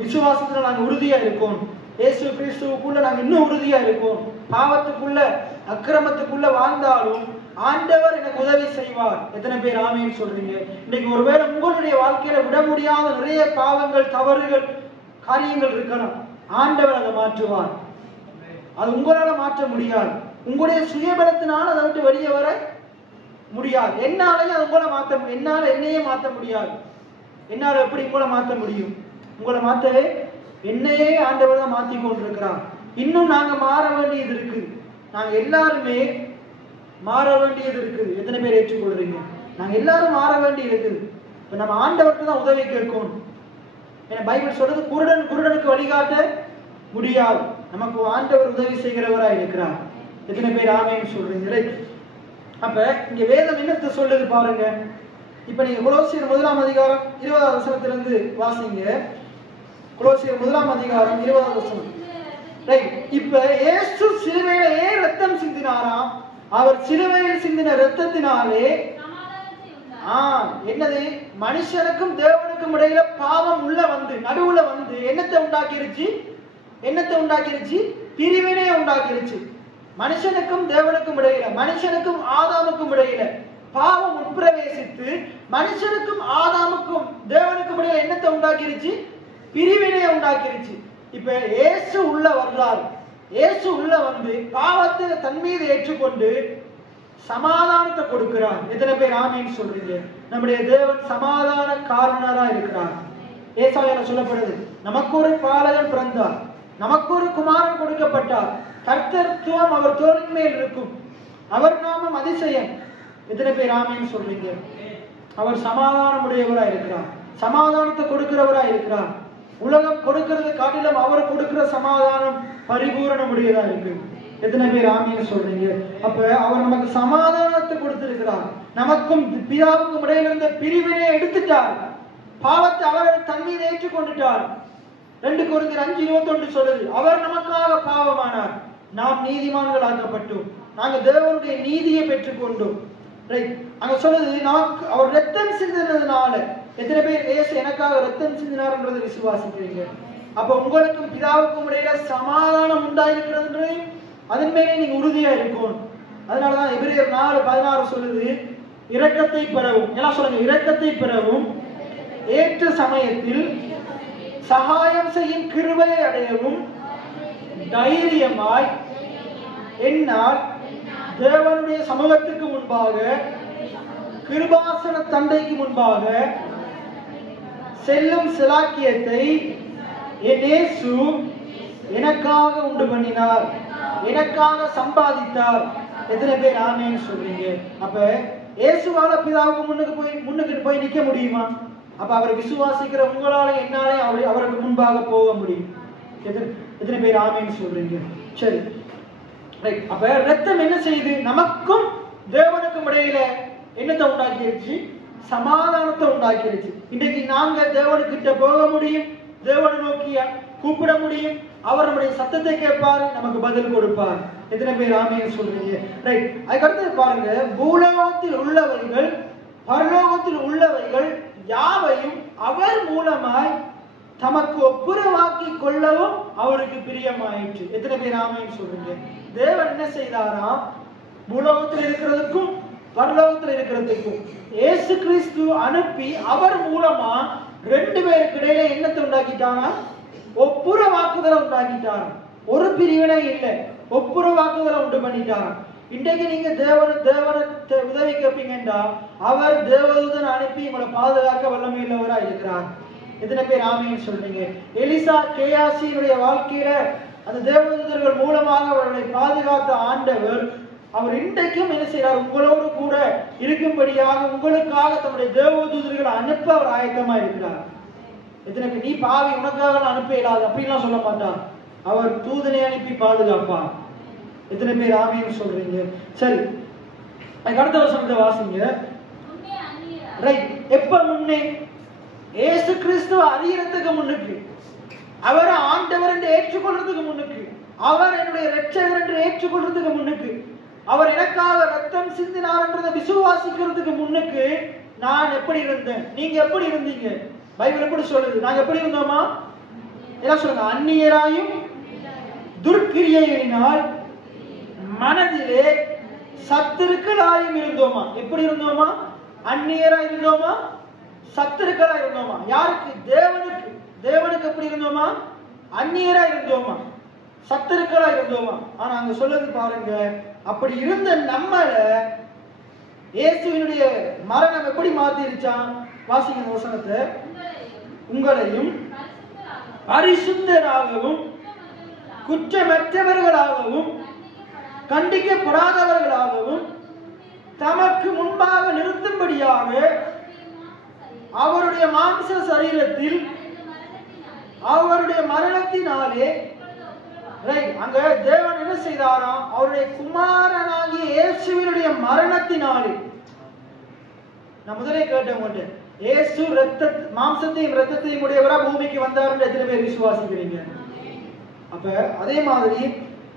விசுவாசத்துல நாங்க உறுதியா இருக்கோம், இயேசு கிறிஸ்துவுக்குள்ள நாங்க இன்னும் உறுதியா இருக்கோம். பாவத்துக்குள்ள அக்கிரமத்துக்குள்ள வாழ்ந்தாலும் ஆண்டவர் எனக்கு உதவி செய்வார். எத்தனை பேர் ஆமென் சொல்றீங்க? இன்னைக்கு ஒருவேளை உங்களுடைய வாழ்க்கையில விட முடியாத நிறைய பாவங்கள், தவறுகள், காரியங்கள் இருக்கலாம், ஆண்டவர் அதை மாற்றுவார். அது உங்களால மாற்ற முடியாது, உங்களுடைய சுயபலத்தினால அதை விட்டு வெளியே வர முடியாது. என்னாலையும் அது உங்களை என்னால என்னையே மாற்ற முடியாது. என்னால எப்படி உங்களை மாற்ற முடியும்? உங்களை மாற்றவே என்னையே ஆண்டவர் தான் மாற்றி கொண்டிருக்கிறார். இன்னும் நாங்க மாற வேண்டியது இருக்கு, நாங்க எல்லாருமே மாற வேண்டியது இருக்குது. எத்தனை பேர் ஏற்றுக்கொள்றீங்க? நாங்க எல்லாரும் மாற வேண்டி இருக்குது. இப்ப நம்ம ஆண்டவருக்கு தான் உதவி கேட்கணும். ஏன்னா பைபிள் சொல்றது, குருடனுக்கு வழிகாட்ட முடியாது, நமக்கு ஆண்டவர் உதவி செய்கிறவரா இருக்கிறார். எத்தனை பேர் ஆமென் சொல்றீங்க? அப்ப இங்க வேதம் என்னத்தை சொல்லுது பாருங்க. இப்ப நீங்க கொலோசியர் 1 அதிகாரம் 20வது வசனத்திலிருந்து வாசிங்க. கொலோசியர் 1 அதிகாரம் 20வது வசனம். இப்ப இயேசு சிலுவையில ஏன் ரத்தம் சிந்தினாராம்? அவர் சிலுவையில் சிந்தின ரத்தத்தினாலே என்னது, மனுஷனுக்கும் தேவனுக்கும் இடையில பாவம் உள்ள வந்து நடுவுல வந்து என்னத்தை உண்டாக்கிருச்சு? பிரிவினை உண்டாக்கிருச்சு. மனுஷனுக்கும் தேவனுக்கும் இடையில, மனுஷனுக்கும் ஆதாமுக்கும் இடையில பாவம் உட்பிரவேசித்து மனுஷனுக்கும் ஆதாமுக்கும் தேவனுக்கும் இடையில என்னத்தை உண்டாக்கிருச்சு? பிரிவினை உண்டாக்கிருச்சு. இப்ப இயேசு உள்ள வர்றாரு. இயேசு உள்ள வந்து பாவத்தை தன் மீது ஏற்றுக்கொண்டு சமாதானத்தை கொடுக்கிறார். எத்தனை பேர் ஆமென் சொல்றீங்க? நம்முடைய தேவன் சமாதான காரணரா இருக்கிறார். ஏசாயால சொல்லப்படுது, நமக்கு ஒரு பாலகன் பிறந்தார், நமக்கு ஒரு குமாரன் கொடுக்கப்பட்டார், கர்த்தத்துவம் அவர் தோளின் மேல் இருக்கும், அவர் நாமம் அதிசயம். எத்தனை பேர் ஆமென் சொல்றீங்க? அவர் சமாதானம் உடையவரா இருக்கிறார், சமாதானத்தை கொடுக்கிறவரா இருக்கிறார். உலகம் கொடுக்கிறது காட்டிலும் அவர் கொடுக்கிற சமாதானம் பரிபூரணம் உடையதா இருக்கு. எத்தனை பேர் ஆமென் சொல்றீங்க? அப்ப அவர் நமக்கு சமாதானத்தை கொடுத்திருக்கிறார். நமக்கும் பிதாவுக்கும் இடையில இருந்த பிரிவினை எடுத்துட்டார். பாவத்தை அவர் தன் மீது ஏற்றுக்கொண்டுட்டார். 2 கொரிந்தியர் 5:21 சொல்லுது, அவர் நமக்காக பாவமானார், நாம் நீதிமான்கள் ஆக்கப்பட்டோம், நாங்க தேவனுடைய நீதியை பெற்றுக்கொண்டோம். அங்க சொல்லுது, நமக்கு அவர் ரத்தம் சிந்தினதுனால. எத்தனை பேர் இயேசு எனக்காக ரத்தம் சிந்தினார்ன்றதை விசுவாசிக்கிறீங்க? அப்ப உங்களுக்கும் பிதாவுக்கும் இடையில சமாதானம் உண்டாயிருக்கிறது, அதன் மேலே நீங்க உறுதியா இருக்கும். அதனாலதான் எபிரேயர் 4:16 சொல்லுது, இரக்கத்தை பெறவும், எல்லாம் சொல்லுங்க, இரக்கத்தை பெறவும் ஏற்ற சமயத்தில் சகாயம் செய்யும் கிருபையை அடையவும் தைரியமாய் என்னால் தேவனுடைய சமூகத்துக்கு முன்பாக கிருபாசன தண்டைக்கு முன்பாக செல்லும் சிலாக்கியத்தை என் இயேசு எனக்காக உண்டு பண்ணினார், எனக்காக சம்பாதித்தார். எத்தனை பேர் ஆமென் சொல்றீங்க? அப்ப இயேசுவால பிதாவுக்கு முன்னுக்கு போய் நிக்க முடியுமா? அப்ப அவரை விசுவாசிக்கிற உங்களால என்னாலே அவருக்கு முன்பாக போக முடியும். எத்தனை பேர் ஆமென் சொல்றீங்க? சரி, ரைட். அப்ப ரத்தம் என்ன செய்யுது? நமக்கும் தேவனுக்கும் இடையில என்னத்தை உண்டாக்கிருச்சு? சமாதானத்தை உண்டாக்கிருச்சு. இன்றைக்கு நாங்கள் தேவனுக்கிட்ட போக முடியும், தேவனை நோக்கி கூப்பிட முடியும், அவர் நம்முடைய சத்தத்தை கேட்பார், நமக்கு பதில் கொடுப்பார். எத்தனை பேர் ஆமென் சொல்றீங்க? ரைட். அதுக்கடுத்து பாருங்க, பூலோகத்தில் உள்ளவைகள் பரலோகத்தில் உள்ளவைகள் யாவையும் அவர் மூலமாய் தமக்கு ஒப்புரவாக்கி கொள்ளவும் அவருக்கு பிரியமாயிற்று. எத்தனை பேர் ஆமென் சொல்றீங்க? தேவன் என்ன செய்தாராம்? பூலோகத்தில் இருக்கிறதுக்கும் பரலோகத்தில் இருக்கிறதுக்கும் இயேசு கிறிஸ்து அனுப்பி அவர் மூலமா ரெண்டு பேருக்கு இடையில என்னத்தை உண்டாக்கிட்டானா? ஒப்புரவாக்குதலை உண்டாக்கிட்டாராம். ஒரு பிரிவினை இல்லை, ஒப்புரவாக்குதலை உண்டு பண்ணிட்டாராம். இன்றைக்கு நீங்க தேவனை உதவி கேட்பீங்கன்னா அவர் தேவதூதன் அனுப்பி உங்களை பாதுகாக்க வல்லமையுள்ளவரா இருக்கிறார். எத்தனை பேர் ஆமென் சொல்றீங்க? எலிசா கேயாசியினுடைய வாழ்க்கையில அந்த தேவதூதர்கள் மூலமாக அவர்களை பாதுகாத்த ஆண்டவர் அவர் இன்றைக்கும் என்ன செய்யறார்? உங்களோடு கூட இருக்கும்படியாக உங்களுக்காக தன்னுடைய தேவதூதர்களை அனுப்ப அவர் ஆயத்தமா இருக்கிறார். எத்தனை பேர்? நீ பாவி, உனக்காக அனுப்ப இயலாது அப்படின்லாம் சொல்ல மாட்டார். அவர் தூதனை அனுப்பி பாதுகாப்பார். எத்தனை பேர் ஆமென் சொல்றீங்க? சரி, அடுத்த வசனத்தை வாசிங்க. ரைட். எப்ப முன்னே? இயேசு கிறிஸ்துவ அறியறதுக்கு முன்னுக்கு, அவரை ஆண்டவர் என்று ஏற்றுக்கொள்றதுக்கு முன்னுக்கு, அவர் என்னுடைய இரட்சகர் என்று ஏற்றுக்கொள்றதுக்கு முன்னுக்கு, அவர் எனக்காக ரத்தம் சிந்தினார் என்றதை விசுவாசிக்கிறதுக்கு முன்னுக்கு நான் எப்படி இருந்தேன், நீங்க எப்படி இருந்தீங்க? பைபிள் எப்படி சொல்லுது? நாங்க எப்படி இருந்தோமா? என்ன சொல்லுங்க? அந்நியராயும் துர்க்கிரியையினால் மனதிலே சத்துருக்களாயும் இருந்தோமா? எப்படி இருந்தோமா? அந்நியரா இருந்தோமா? சத்துருக்களா இருந்தோமா? யாருக்கு? தேவனுக்கு. தேவனுக்கு எப்படி இருந்தோமா? அந்நியரா இருந்தோமா? சத்துருக்களா இருந்தோமா? ஆனா அங்க சொல்லுது பாருங்க, அப்படி இருந்த நம்மள இயேசுவினுடைய மரணம் எப்படி மாத்திருச்சான்? வாசிங்க வசனத்தை. உங்களையும் பரிசுத்தராகவும் குற்றமற்றவர்களாகவும் கண்டிக்கப்படாதவர்களாகவும் தமக்கு முன்பாக நிறுத்தும்படியாக அவருடைய மாம்ச சரீரத்தில் அவருடைய மரணத்தினாலே, அங்க தேவன் என்ன செய்தாராம்? அவருடைய குமாரனாகிய இயேசுவினுடைய மரணத்தினாலே. நான் முதலே கேட்டவங்க, இயேசு மாம்சத்தையும் இரத்தத்தையும் உடையவரா பூமிக்கு வந்தார் எத்தனை பேர் விசுவாசிக்கிறீங்க? அப்ப அதே மாதிரி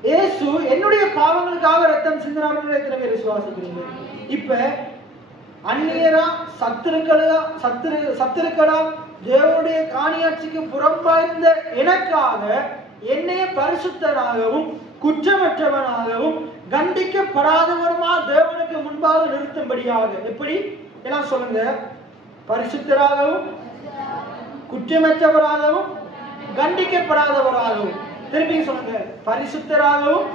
இயேசு என்னுடைய பாவங்களுக்காக ரத்தம் சிந்தினார் எத்தனை பேர் விசுவாசிக்கிறீங்க? இப்ப அந்நியரா சத்துருக்களா தேவனுடைய காணியாட்சிக்கு புறம்பாய்ந்த எனக்காக என்னைய பரிசுத்தனாகவும் குற்றமற்றவனாகவும் கண்டிக்கப்படாதவருமா தேவனுக்கு முன்பாக நிறுத்தும்படியாக. எப்படி எல்லாம் சொல்லுங்க? பரிசுத்தராகவும் குற்றமற்றவராகவும் கண்டிக்கப்படாதவராகவும். திருப்பி சொல்லுங்க. பரிசுத்தராகவும்.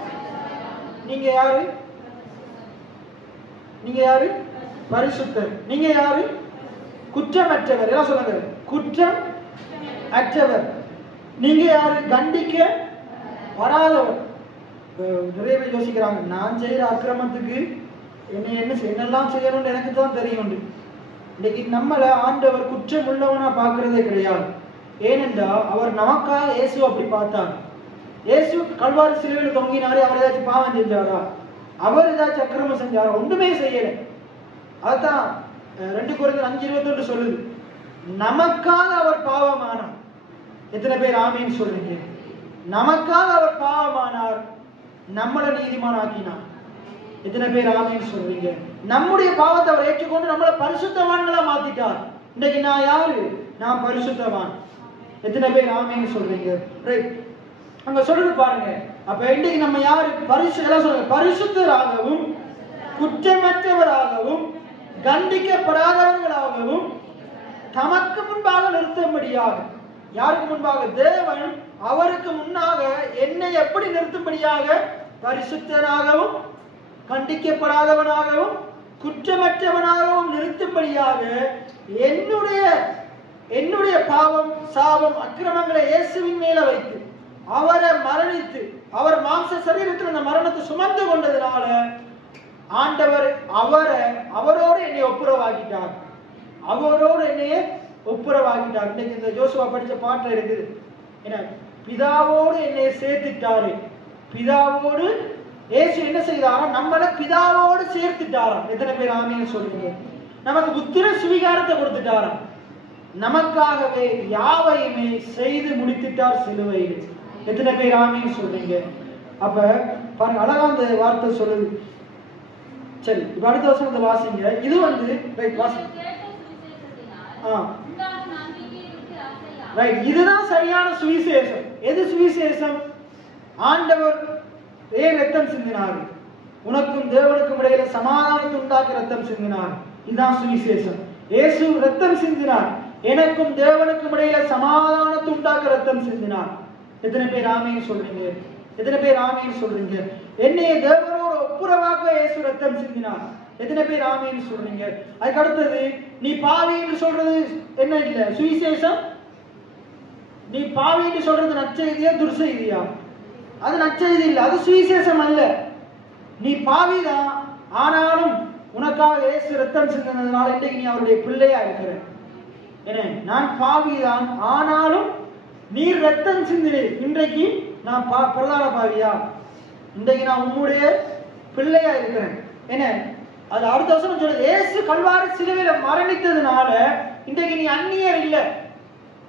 நீங்க யாரு? நீங்க யாரு? பரிசுத்தர். நீங்க யாரு? குற்றமற்றவர். எல்லாம் சொல்லுங்க. குற்றம் அற்றவர். நீங்க யாரு? கண்டிக்க வராதவர். நிறைய பேர் யோசிக்கிறாங்க, நான் செய்யற அக்கிரமத்துக்கு என்னெல்லாம் செய்யணும்னு எனக்கு தான் தெரியும். இன்னைக்கு நம்மள ஆண்டவர் குற்றம் உள்ளவனா பார்க்கறதே கிடையாது. ஏனென்றால் அவர் நமக்காக இயேசு அப்படி பார்த்தார். இயேசு கல்வாரி சிலுவையில் தொங்கினாரே, அவர் ஏதாச்சும் பாவம் செஞ்சாரா? அவர் ஏதாச்சும் அக்கிரமம் செஞ்சாரா? ஒன்றுமே செய்யல. அதுதான் 2 Corinthians 5:21 சொல்லுது, நமக்காக அவர் பாவமானார். எத்தனை பேர் ஆமீன் சொல்றீங்க? நமக்காக அவர் பாவமானார், நம்மளை நீதிமான் ஆக்கினார். எத்தனை பேர் ஆமீன் சொல்றீங்க? நம்முடைய பாவத்தை அவர் ஏற்றுக்கொண்டு நம்மளை பரிசுத்தவான்களா மாத்திட்டார். இன்னைக்கு நான் யாரு? நான் பரிசுத்தவான். எத்தனை பேர் ஆமீன் சொல்றீங்க? ரைட். அங்க சொல்றது பாருங்க. அப்ப இன்னைக்கு நம்ம யாரு? பரிசுத்தராகவும் குற்றமற்றவராகவும் கண்டிக்கப்படாதவர்களாகவும் தமக்கு முன்பாக நிறுத்தும்படியாக. யாருக்கு முன்பாக? தேவன் அவருக்கு முன்னாக என்னை எப்படி நிறுத்தும்படியாக? பரிசுத்தராகவும் கண்டிக்கப்படாதவனாகவும் குற்றமற்றவனாகவும் நிறுத்தும்படியாக என்னுடைய பாவம் சாபம் அக்கிரமங்களை இயேசுவின் மேல வைத்து அவரை மரணித்து அவர் மாம்ச சரீரத்தில் அந்த மரணத்தை சுமந்து கொண்டதுனால ஆண்டவர் அவரோடு என்னை ஒப்புரவாக்கிட்டார். அவரோடு என்னைய ஒப்புரவாக்கிட்டார். இன்னைக்கு இந்த ஜோசுவா படிச்ச பாட்டுல இருக்குது, என்ன? பிதாவோடு என்னை சேர்த்துட்டாரு. பிதாவோடு இயேசு என்ன செய்தாரா? நம்மளை பிதாவோடு சேர்த்துட்டாராம். எத்தனை பேர் ஆமீன் சொல்றீங்க? நமக்கு புத்திர சுவிகாரத்தை கொடுத்துட்டாராம். நமக்காகவே யாவையுமே செய்து முடித்துட்டார் சிலுவையில். எத்தனை பேர் ஆமீன் சொல்றீங்க? அப்ப பாருங்க, அழகா அந்த வார்த்தை சொல்லுது. சரி, இப்ப அடுத்த வசனத்தை வாசிங்க. இது ரைட் வாசிங்க. ரைட், இதுதான் சரியான சுவிசேஷம். எது சுவிசேஷம்? ஆண்டவர் ஏன் ரத்தம் சிந்தினார்? உனக்கும் தேவனுக்கும் இடையில சமாதானத்தை உண்டாக்க ரத்தம் சிந்தினார். இதுதான் சுவிசேஷம். இயேசு ரத்தம் சிந்தினார், எனக்கும் தேவனுக்கும் இடையில சமாதானத்தை உண்டாக்க ரத்தம் சிந்தினார். எத்தனை பேர் ஆமீன் சொல்றீங்க? எத்தனை பேர் ஆமீன் சொல்றீங்க? என்னைய தேவனோட ஒப்புரவாக்க இயேசு ரத்தம் சிந்தினார். எத்தனை பேர் ஆமீன் சொல்றீங்க? அதுக்கு அடுத்தது, நீ பாவி என்று சொல்றது என்ன? இல்ல சுவிசேஷம். நீ பாவி என்று சொல்றது நற்செய்தியா துர்செய்தியா? அது நற்செய்தி இல்ல, அது சுவிசேஷம் அல்ல. நீ பாவிதான், ஆனாலும் உனக்காக இயேசு ரத்தம் சிந்தினதுனால இன்றைக்கு நீ அவருடைய பிள்ளையா இருக்கிற. என்ன, நான் பாவிதான், ஆனாலும் நீர் ரத்தம் சிந்தினே, இன்றைக்கு நான் பிரதான பாவியா? இன்றைக்கு நான் உன்னுடைய பிள்ளையா இருக்கிறேன். என்ன, அது அடுத்த வருஷம் சொல்லுது, இயேசு கல்வாரி சிலுவையில மரணித்ததுனால இன்றைக்கு நீ அந்நியர் இல்ல,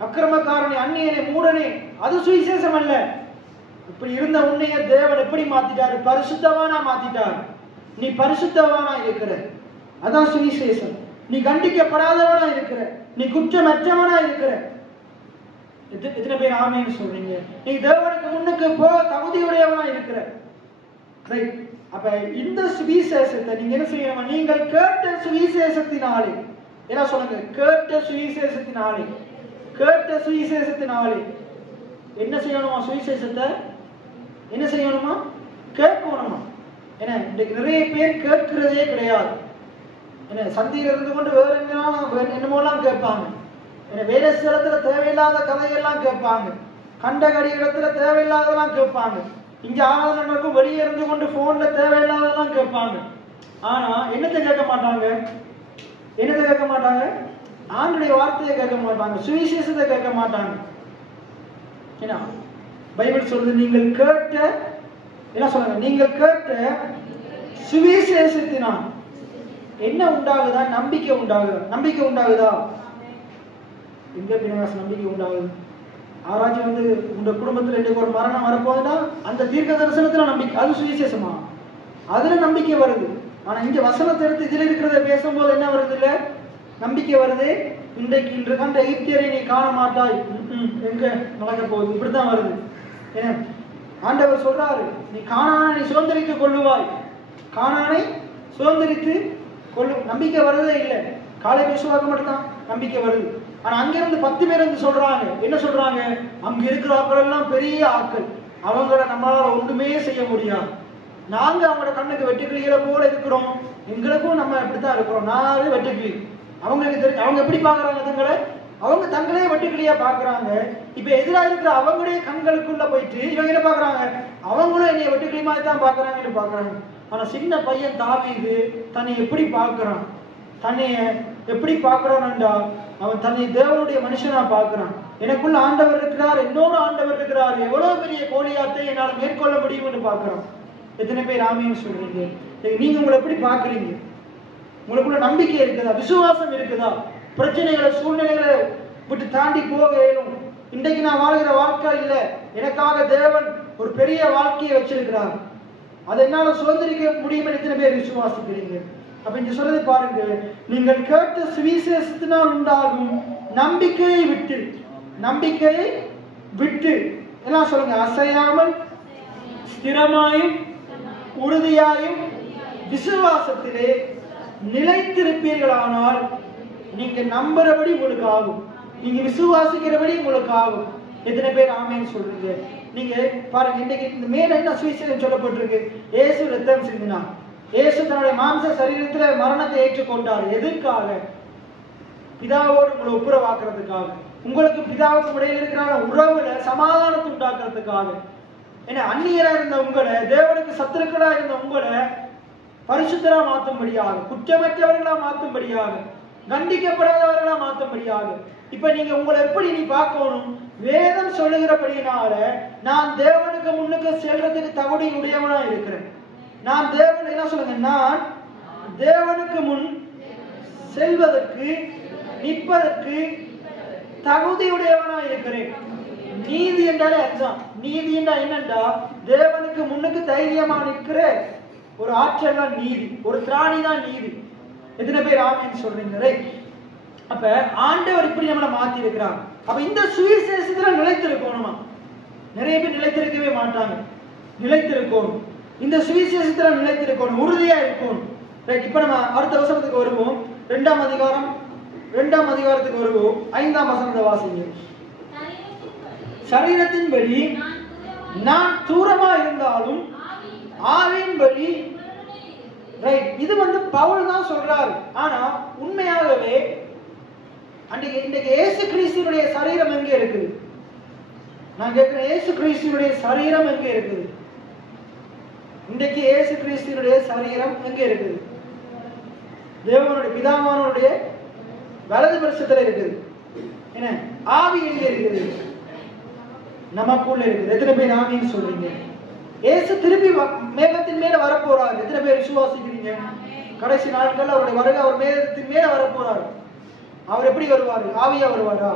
அக்கிரமக்காரனே, அந்நியனே, மூடனே. அது சுவிசேஷம் அல்ல. இப்படி இருந்த உன்னைய தேவன் எப்படி மாத்திட்டாரு? பரிசுத்தவானா மாத்திட்டார். நீ பரிசுத்தவானா இருக்கிற, அதான் சுவிசேஷம். நீ கண்டிக்கப்படாதவனா இருக்கிற, நீ குற்றமற்றவனா இருக்கிற. எத்தனை பேர் ஆமீன் சொல்றீங்க? நீ தேவனுக்கு முன்னுக்கு போக தகுதியுடையவனா இருக்கிற. அப்ப இந்த சுவிசேஷத்தை நீங்க என்ன செய்யணும்? நீங்கள் கேட்ட சுவிசேஷத்தினாலே, என்ன சொல்லுங்க? கேட்ட சுவிசேஷத்தினாலே, கேட்ட சுவிசேஷத்தினாலே என்ன செய்யணுமா? சுவிசேஷத்தை என்ன செய்யணுமா? கேட்கணுமா? ஏன்னா இன்றைக்கு நிறைய பேர் கேட்கிறதே கிடையாது. என்ன, சந்தியில இருந்து கொண்டு வேற என்னமோலாம் கேட்பாங்க. வேற ஸ்தலத்துல தேவையில்லாத கதையெல்லாம் கேட்பாங்க. கண்டகடி இடத்துல தேவையில்லாதெல்லாம் கேட்பாங்க. இங்க ஆராதனைக்கும் வெளியே இருந்து கொண்டு போன்ல தேவையில்லாதெல்லாம் கேட்பாங்க. ஆனா என்னத்தை கேட்க மாட்டாங்க? என்னத்தை கேட்க மாட்டாங்க? ஆண்டுடைய வார்த்தையை கேட்க மாட்டாங்க, சுவிசேஷத்தை கேட்க மாட்டாங்க. என்ன பைபிள் சொல்லுது? நீங்கள் கேட்ட, என்ன சொல்லுங்க? நீங்கள் கேட்ட சுவிசேஷத்தினால் என்ன உண்டாகுதா? நம்பிக்கை உண்டாகுதா? நம்பிக்கை உண்டாகுதா? எங்க பின்னாஸ் நம்பிக்கை உண்டாகுது? ஆராய்ச்சி உங்க குடும்பத்துல இன்னைக்கு ஒரு மரணம் வரப்போகுதுன்னா அந்த தீர்க்க தரிசனத்துல நம்பிக்கை, அது சுவிசேஷமா? அதுல நம்பிக்கை வருது. ஆனா இங்க வசனத்தை எடுத்து இதுல இருக்கிறத பேசும்போது என்ன வருது? இல்ல நம்பிக்கை வருது. இன்றைக்கு இன்று கண்ட எகிப்தியரை நீ காண மாட்டாய், எங்க நடக்க போகுது? இப்படித்தான் வருது. ஏன் ஆண்டவர் சொல்றாரு, நீ கானானை நீ சுதந்திரித்துக் கொள்ளுவாய், கானானை சுதந்திரித்து கொள்ளு. நம்பிக்கை வருதே இல்லை. காலை விசுவாக்க மட்டும்தான் நம்பிக்கை வருது. ஆனா அங்கிருந்து 10 பேர் வந்து சொல்றாங்க, என்ன சொல்றாங்க? அங்க இருக்கிற ஆட்கள் எல்லாம் பெரிய ஆட்கள், அவங்கள நம்மளால ஒன்றுமே செய்ய முடியாது. நாங்க அவங்களோட கண்ணுக்கு வெட்டுக்கிளிகளை போல இருக்கிறோம், எங்களுக்கும் நம்ம எப்படித்தான் இருக்கிறோம், நானே வெட்டுக்கிளி. அவங்களுக்கு தெரிஞ்சு அவங்க எப்படி பாக்குறாங்க தங்களை? அவங்க தங்களே வெட்டுக்கிளியா பாக்குறாங்க. இப்ப எதிராக இருக்கிற அவங்களுடைய கண்களுக்குள்ள போயிட்டு இவங்க என்ன பாக்குறாங்க? அவங்களும் என்னைய வெட்டுக்கிளி மாதிரி தான் பாக்குறாங்கன்னு பாக்குறாங்க. ஆனா சின்ன பையன் தாவீது தன்னை எப்படி பார்க்கிறான்? தன்னைய எப்படி பார்க்கிறான்டா, அவன் தன்னை தேவனுடைய மனுஷனா பார்க்கிறான். எனக்குள்ள ஆண்டவர் இருக்கிறார், என்னோட ஆண்டவர் இருக்கிறார், எவ்வளவு பெரிய கோலியாத்தை என்னால் மேற்கொள்ள முடியும் என்று பார்க்கிறான். எத்தனை பேர் ஆமீன் சொல்றீங்க? நீங்க உங்களை எப்படி பார்க்கறீங்க? உங்களுக்குள்ள நம்பிக்கை இருக்குதா? விசுவாசம் இருக்குதா? பிரச்சனைகளை சூழ்நிலைகளை விட்டு தாண்டி போக இயலும். இன்றைக்கு நான் வாழ்கிற வாழ்க்கை இல்லை, எனக்காக தேவன் ஒரு பெரிய வாழ்க்கையை வச்சிருக்கிறார், அதை என்னால சுதந்திரிக்க முடியும். எத்தனை பேர் விசுவாசிக்கிறீங்க? அப்ப இங்க சொல்றது பாருங்க, நீங்கள் கேட்ட சுவிசேஷத்தினால் உண்டாகும் நம்பிக்கையை விட்டு, நம்பிக்கையை விட்டு எல்லாம் சொல்லுங்க, அசையாமல் ஸ்திரமாயும் உறுதியாயும் விசுவாசத்திலே நிலைத்திருப்பீர்களானால் நீங்க நம்புறபடி உங்களுக்கு ஆகும், நீங்க விசுவாசிக்கிறபடி உங்களுக்கு ஆகும். எத்தனை பேர் ஆமேன்னு சொல்றீங்க? நீங்க பாருங்க, இன்னைக்கு இந்த மேல என்ன சுவிசேஷம் சொல்லப்பட்டிருக்கு? இயேசு ரத்தம் சிந்தினார், இயேசு தன்னுடைய மாம்ச சரீரத்துல மரணத்தை ஏற்றுக்கொண்டார். எதற்காக? பிதாவோடு உங்களை ஒப்புரவாக்குறதுக்காக, உங்களுக்கு பிதாவுக்கு இடையில இருக்கிற உறவுல சமாதானத்தை உண்டாக்குறதுக்காக. ஏன்னா அந்நியரா இருந்த உங்களை, தேவனுக்கு சத்துருக்களா இருந்த உங்களை பரிசுத்தரா மாற்றும்படியாக, குற்றமற்றவர்களா மாற்றும்படியாக, கண்டிக்கப்படாதவர்களா மாற்றும்படியாக. இப்ப நீங்க உங்களை எப்படி நீ பார்க்கணும்? வேதம் சொல்லுகிறபடியினால நான் தேவனுக்கு முன்னுக்கு செல்றதுக்கு தகுதி உடையவனா இருக்கிறேன். நான் தேவன் என்ன சொல்லுங்க, நான் தேவனுக்கு முன் செல்வதற்கு நிற்பதற்கு தகுதியுடையவனா இருக்கிறேன். நீதி என்றாலே அதுதான். நீதி என்றா என்னண்டா தேவனுக்கு முன்னுக்கு தைரியமா நிற்கிற ஒரு ஆற்றல் தான் நீதி, ஒரு திராணி தான் நீதி. எத்தனை பேர் ஆமென் சொல்றீங்க? அப்ப ஆண்டவர் இப்படி நம்மளை மாத்தி இருக்கிறார். அப்ப இந்த சுவிசேஷத்துல நிலைத்திருக்கணுமா? நிறைய பேர் நிலைத்திருக்கவே மாட்டாங்க. நிலைத்திருக்கணும், இந்த சுவிசேஷத்துல நிலைத்திருக்கணும், உறுதியா இருக்கணும். இப்ப நம்ம அடுத்த வசனத்துக்கு வருவோம். 2ஆம் அதிகாரத்துக்கு வருவோம். 5ஆம் வசனத்தை வாசிங்க. சரீரத்தின்படி நான் தூரமா இருந்தாலும் ஆவியின்படி. இது பவுல் தான் சொல்றாரு. ஆனா உண்மையாகவே இன்றைக்கு இயேசு கிறிஸ்துவினுடைய சரீரம் எங்க இருக்குது? நான் கேட்கிறேன், இயேசு கிறிஸ்துவினுடைய சரீரம் எங்க இருக்குது? இன்றைக்கு இயேசு கிறிஸ்துவினுடைய சரீரம் எங்க இருக்குது? தேவனுடைய பிதாவானுடைய வலது பரிசத்துல இருக்குது. என்ன ஆவி எங்க இருக்குது? நமக்குள்ள இருக்குது. எத்தனை பேர் ஆவின்னு சொல்றீங்க? இயேசு திருப்பி மேகத்தின் மேல வரப்போறாரு. எத்தனை பேர் விசுவாசிக்கிறீங்க? கடைசி நாட்கள் அவருடைய வருகை, அவர் மேகத்தின் மேல வரப்போறாரு. அவர் எப்படி வருவாரு? ஆவியா வருவாரா?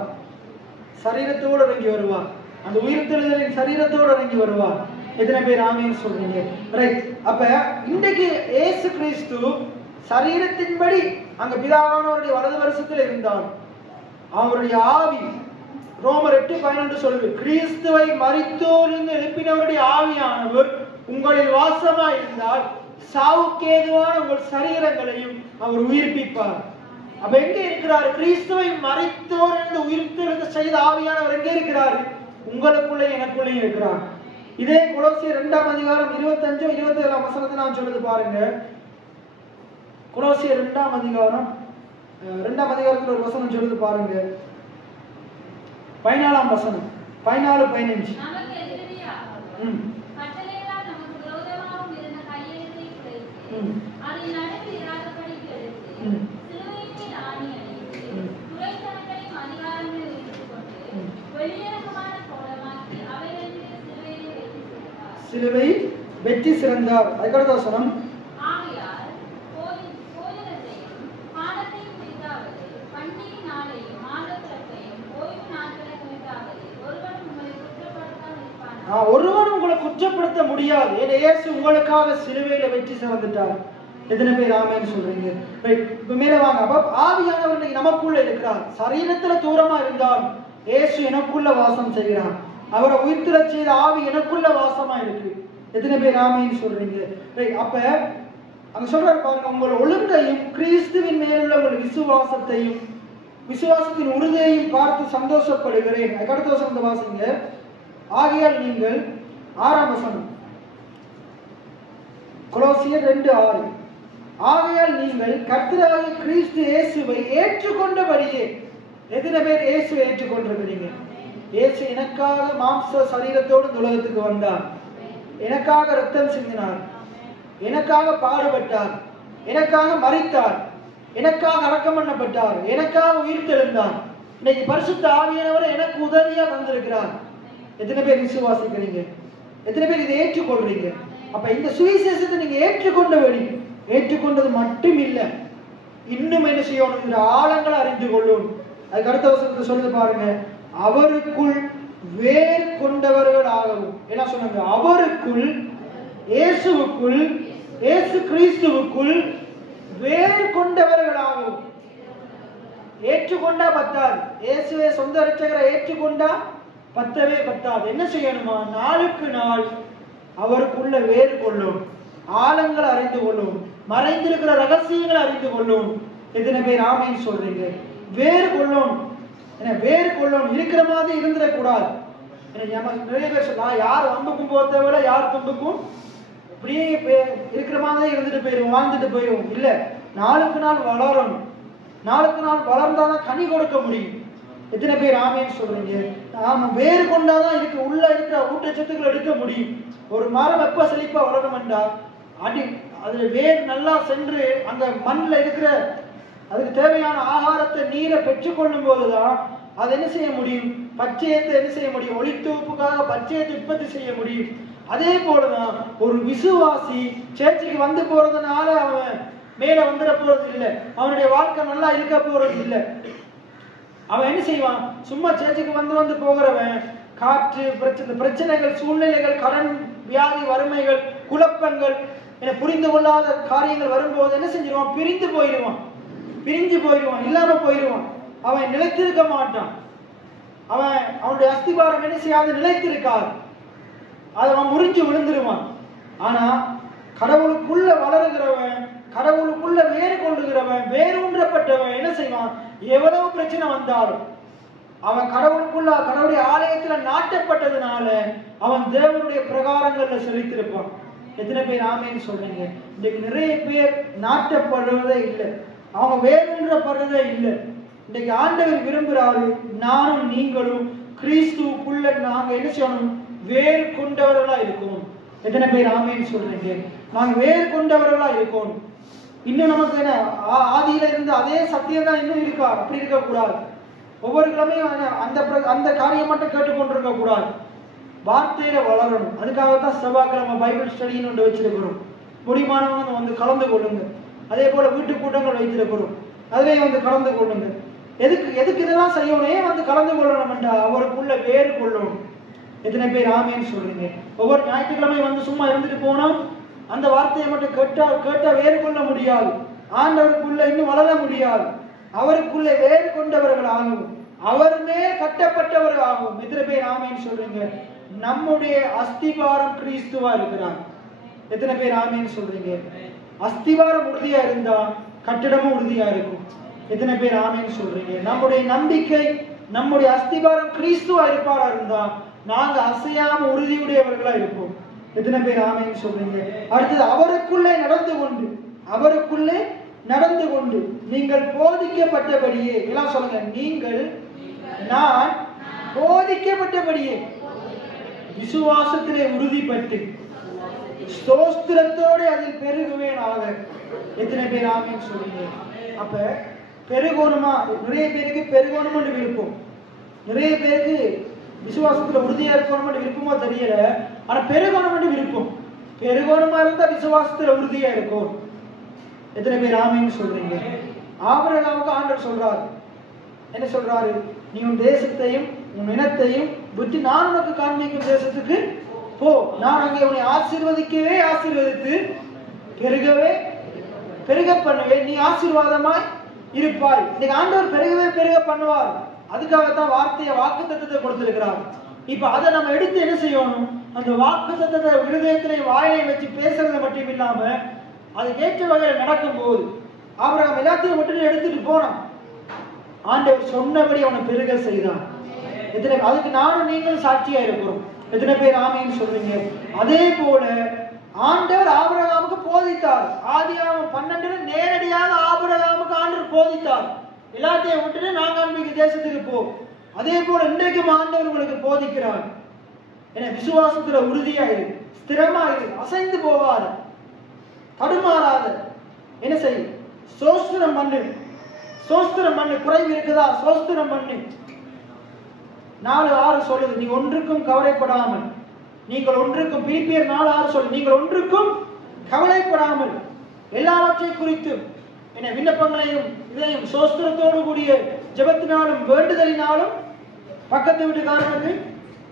சரீரத்தோடு இறங்கி வருவார். அந்த உயிர்த்தெழுதலின் சரீரத்தோடு இறங்கி வருவார். எத்தனை பேர் ஆவின்னு சொல்றீங்க? ரைட். அப்ப இன்றைக்கு இயேசு கிறிஸ்து சரீரத்தின்படி அங்க பிதாவானவருடைய வலது வருஷத்துல இருந்தார். அவருடைய ஆவி ரோமர் 8:11 சொல்லுது, கிறிஸ்துவை மரித்தோரிலிருந்து எழுப்பினவருடைய ஆவியானவர் உங்களில் வாசமா இருந்தால் சாவுக்கேதுவான உங்கள் சரீரங்களையும் அவர் உயிர்ப்பிப்பார். அப்ப எங்க இருக்கிறார்? கிறிஸ்துவை மரித்தோரிலிருந்து உயிர்த்தெழுந்த செய்த ஆவியானவர் எங்க இருக்கிறார்? உங்களுக்குள்ளே எனக்குள்ளே இருக்கிறார். இதே கொலோசியர் 2ஆம் அதிகாரம் 25-27 வசனத்தை நான் சொல்லுது பாருங்க. கொலோசியர் 2ஆம் அதிகாரத்துல ஒரு வசனம் சொல்லுது பாருங்க. 14ஆம் வசனம், 14-15. சிலுவை வெற்றி சிறந்தார். அதுக்கடுத்த வசனம், ஒருவரும் உங்களை குற்றப்படுத்த முடியாது. இயேசு உங்களுக்காக சிலுவையில வெற்றி சிறந்துட்டார். எத்தனை பேர் ஆமென் சொல்றீங்க? இப்ப மேல வாங்க. அப்ப ஆவியானவர் நமக்குள்ள இருக்கிறார். சரீரத்துல தூரமா இருந்தால் இயேசு எனக்குள்ள வாசம் செய்கிறார். அவரை உயிர்த்தெழ செய்த ஆவி எனக்குள்ள வாசமா இருக்கு. எத்தனை பேர் ஆமென் சொல்றீங்க? அப்ப அங்க சொல்றாரு பாருங்க, உங்கள் ஒழுங்கையும் கிறிஸ்துவின் மேலுள்ள உங்கள் விசுவாசத்தையும் விசுவாசத்தின் உறுதியையும் பார்த்து சந்தோஷப்படுகிறேன். அடுத்த வசனத்தை வாசிங்க. ஆகையால் நீங்கள் 6ஆம் வசனம், கொலோசியர் 2:6. ஆகையால் நீங்கள் கர்த்தராகிய கிறிஸ்து இயேசுவை ஏற்றுக்கொண்டபடியே. எத்தனை பேர் இயேசுவை ஏற்றுக்கொண்டிருக்கிறீங்க? இயேசு எனக்காக மாம்ச சரீரத்தோடு உலகத்துக்கு வந்தார். எனக்காக ரத்தம் சிந்தினார். எனக்காக பாடுபட்டார். எனக்காக மரித்தார். எனக்காக அடக்கம் பண்ணப்பட்டார். எனக்காக உயிர்த்தெழுந்தார். இன்னைக்கு பரிசுத்த ஆவியானவரை எனக்கு உதவியா தந்திருக்கிறார். எத்தனை பேர் விசுவாசிக்கிறீங்க? எத்தனை பேர் இதை ஏற்றுக்கொள்றீங்க? அப்ப இந்த சுவிசேஷத்தை நீங்க ஏற்றுக்கொண்டது மட்டும் இல்ல, இன்னும் என்ன செய்யணும்? இந்த ஆழங்களை அறிந்து கொள்ளும். அதுக்கு அடுத்த வசனத்தை சொல்லுது பாருங்க, அவருக்குள் வேர் கொண்டவர்கள் ஆகவும். என்ன சொன்னாங்க? அவருக்குள், இயேசுவுக்குள், இயேசு கிறிஸ்துவுக்குள் வேர் கொண்டவர்களாகவும். ஏற்றுக்கொண்டா பத்தாது. இயேசுவை சொந்த இரட்சகரை ஏற்றுக்கொண்டா பத்தவே பத்தாது. என்ன செய்யணுமா? நாளுக்கு நாள் அவருக்குள்ள வேறு கொள்ளும், ஆழங்களை அறிந்து கொள்ளும், மறைந்திருக்கிற ரகசியங்களை அறிந்து கொள்ளும். எத்தனை பேர் ஆமென் சொல்றீங்க? வேறு கொள்ளும். வேறு கொள்ளும். இருக்கிற மாதிரி இருந்துடக்கூடாது. நிறைய பேர் சொல்லா, யார் வம்புக்கும் போறதை விட யார் தும்புக்கும் இப்படியே இருக்கிற மாதிரி இருந்துட்டு போயிடும், வாழ்ந்துட்டு போயிடும். இல்ல, நாளுக்கு நாள் வளரணும். நாளுக்கு நாள் வளர்ந்தாதான் கனி கொடுக்க முடியும். எத்தனை பேர் ஆமென் சொல்றீங்க? ஆமா, வேறு கொண்டாதான் இருக்கு, உள்ள இருக்கிற ஊட்டச்சத்துக்கள் எடுக்க முடியும். ஒரு மரம் வெப்ப செழிப்பா வளரணும்டா, அதுல வேர் நல்லா சென்று அந்த மண்ணில் இருக்கிற அதுக்கு தேவையான ஆகாரத்தை, நீரை பெற்றுக்கொள்ளும் போதுதான் அது என்ன செய்ய முடியும்? பச்சையத்தை என்ன செய்ய முடியும்? ஒளித்தூப்புக்காக பச்சையத்தை உற்பத்தி செய்ய முடியும். அதே போலதான் ஒரு விசுவாசி சேர்ச்சிக்கு வந்து போறதுனால அவன் மேல வந்துட போறது இல்லை, அவனுடைய வாழ்க்கை நல்லா இருக்க போறது இல்லை. அவன் என்ன செய்வான்? சும்மா சேர்ச்சுக்கு வந்து போகிறவன் காற்று பிரச்சனைகள், சூழ்நிலைகள், கடன், வியாதி, வறுமைகள், குழப்பங்கள் என புரிந்து கொள்ளாத காரியங்கள் வரும்போது என்ன செஞ்சிருவான்? பிரிஞ்சு போயிடுவான், இல்லாம போயிடுவான். அவன் நிலைத்திருக்க மாட்டான். அவனுடைய அஸ்திபாரம் என்ன செய்யாது? நிலைத்திருக்காது. அவன் முறிஞ்சு விழுந்துருவான். ஆனா கடவுளுக்குள்ள வளருகிறவன், கடவுளுக்குள்ள வேறு கொள்ளுகிறவன், வேரூன்றப்பட்டவன் என்ன செய்வான்? எவ்வளவு பிரச்சனை வந்தாலும் அவன் கடவுளுடைய ஆலயத்துல நாட்டப்பட்டதுனால அவன் தேவனுடைய பிரகாரங்கள்ல செலுத்திருப்பான். எத்தனை பேர் ஆமேன்னு சொல்றீங்க? இன்னைக்கு நிறைய பேர் நாட்டப்படுறதே இல்லை, அவங்க வேரூன்றப்படுறதே இல்லை. இன்னைக்கு ஆண்டவர் விரும்புகிறாரு, நானும் நீங்களும் கிறிஸ்துவுக்குள்ள நாங்க என்ன செய்யணும்? வேறு கொண்டவர்களா இருக்கணும். எத்தனை பேர் ஆமேன்னு சொல்றீங்க? நாங்க வேறு கொண்டவர்களா இருக்கணும். இன்னும் நமக்கு என்ன ஆதியில இருந்து அதே சத்தியம் தான் இன்னும் இருக்கா? அப்படி இருக்க கூடாது. ஒவ்வொரு கிழமையும் அந்த காரியம் மட்டும் கேட்டுக்கொண்டிருக்க கூடாது. வார்த்தையில வளரணும். அதுக்காகத்தான் செவ்வாய்க்கிழமை பைபிள் ஸ்டடின்னு ஒன்று வச்சிருக்கிறோம். முடிமானவங்க வந்து கலந்து கொள்ளுங்க. அதே போல வீட்டு கூட்டங்கள் வைத்திருக்கிறோம், அதுலேயும் வந்து கலந்து கொள்ளுங்க. எதுக்கு இதெல்லாம் செய்யணும்? ஏன் வந்து கலந்து கொள்ளணும் என்றா அவருக்குள்ள வேறு கொள்ளணும். எத்தனை பேர் ஆமேன்னு சொல்றீங்க? ஒவ்வொரு ஞாயிற்றுக்கிழமையும் வந்து சும்மா இருந்துட்டு போனோம், அந்த வார்த்தையை மட்டும் கேட்டா வேறு கொள்ள முடியாது. ஆண்டவருக்குள்ள இன்னும் வளர முடியாது. அவருக்குள்ள வேறு கொண்டவர்கள் ஆகும், அவர் மேல் கட்டப்பட்டவர்கள் ஆகும். எத்தனை பேர் ஆமேன்னு சொல்றீங்க? நம்முடைய அஸ்திவாரம் கிறிஸ்துவா இருக்கிறார். எத்தனை பேர் ஆமேன்னு சொல்றீங்க? அஸ்திவாரம் உறுதியா இருந்தா கட்டிடமும் உறுதியா இருக்கும். எத்தனை பேர் ஆமேன்னு சொல்றீங்க? நம்முடைய நம்பிக்கை, நம்முடைய அஸ்திவாரம் கிறிஸ்துவா இருப்பாரா இருந்தா நாங்க அசையாம உறுதியுடையவர்களா இருப்போம். எத்தனை பேர் ஆமேன்னு சொல்றீங்க? அடுத்தது அவருக்குள்ளே நடந்து கொண்டு நீங்கள் போதிக்கப்பட்டபடியே, எல்லாம் சொல்லுங்க, நான் போதிக்கப்பட்டபடியே விசுவாசத்திலே உறுதிப்பட்டு ஸ்தோத்திரத்தோடு அதில் பெருகுவேன் ஆக. எத்தனை பேர் ஆமேன்னு சொல்றீங்க? அப்ப பெருகோணுமா? நிறைய பேருக்கு பெருகோணும்னு விருப்பம், நிறைய பேருக்கு விசுவாசத்துல உறுதியா இருக்கணும்னு விருப்பமா தெரியல. ஆனா பெருகோணும்னு விருப்பம். பெருகோணுமா இருந்தா விசுவாசத்துல உறுதியா இருக்கும். எத்தனை பேர் ஆமேன்னு சொல்றீங்க? ஆபிரகாமுக்கு ஆண்டவர் சொல்றாரு, என்ன சொல்றாரு? நீ உன் தேசத்தையும் உன் இனத்தையும் விட்டு நான் உனக்கு காண்பிக்கும் தேசத்துக்கு போ. நான் அங்கே உன்னை ஆசீர்வதித்து பெருக பண்ணுவேன். நீ ஆசீர்வாதமாய் இருப்பாய். இன்னைக்கு ஆண்டவர் பெருக பண்ணுவார். அதுக்காகத்தான் வாக்குத்தத்தத்தை கொடுத்திருக்கிறார். இப்ப அதை நம்ம எடுத்து என்ன செய்யணும்? அந்த வாக்குத்தத்தத்தை இருதயத்திலே வாயிலை வச்சு பேசுறது மட்டும் இல்லாம அது ஏற்ற வகையில் நடக்கும் போது ஆபிரகாம் எல்லாத்தையும் மட்டும் எடுத்துட்டு போனான். ஆண்டவர் சொன்னபடி அவனை பெருக செய்தான். அதுக்கு நானும் நீங்களும் சாட்சியா இருக்கிறோம். எத்தனை பேர் ஆமேன்னு சொல்றீங்க? அதே போல ஆண்டவர் ஆபிரகாமுக்கு போதித்தார். ஆதியாகமம் 12 நேரடியாக ஆபிரகாமுக்கு ஆண்டவர் போதித்தார். எல்லாத்தையும் விட்டுட்டு நான் காண்பிக்க தேசத்துக்கு போ. அதே போல இன்றைக்கும் ஆண்டவர் உங்களுக்கு போதிக்கிறார். என விசுவாசத்துல உறுதியாயிரு, ஸ்திரமாயிரு, அசைந்து போவார், தடுமாறாத. என்ன செய்யும்? சோஸ்திரம் பண்ணு. குறைவு இருக்குதா? சோஸ்திரம் பண்ணு. 4:6 சொல்லுது, நீ ஒன்றுக்கும் கவலைப்படாமல், நீங்கள் ஒன்றுக்கும், பிலிப்பியர் 4:6 சொல்லுது, நீங்கள் ஒன்றுக்கும் கவலைப்படாமல் எல்லாவற்றை குறித்து என்ன விண்ணப்பங்களையும் இதையும் சோஸ்திரத்தோடு கூடிய ஜெபத்தினாலும் வேண்டுதலினாலும் பக்கத்து வீட்டுக்காரனுக்கு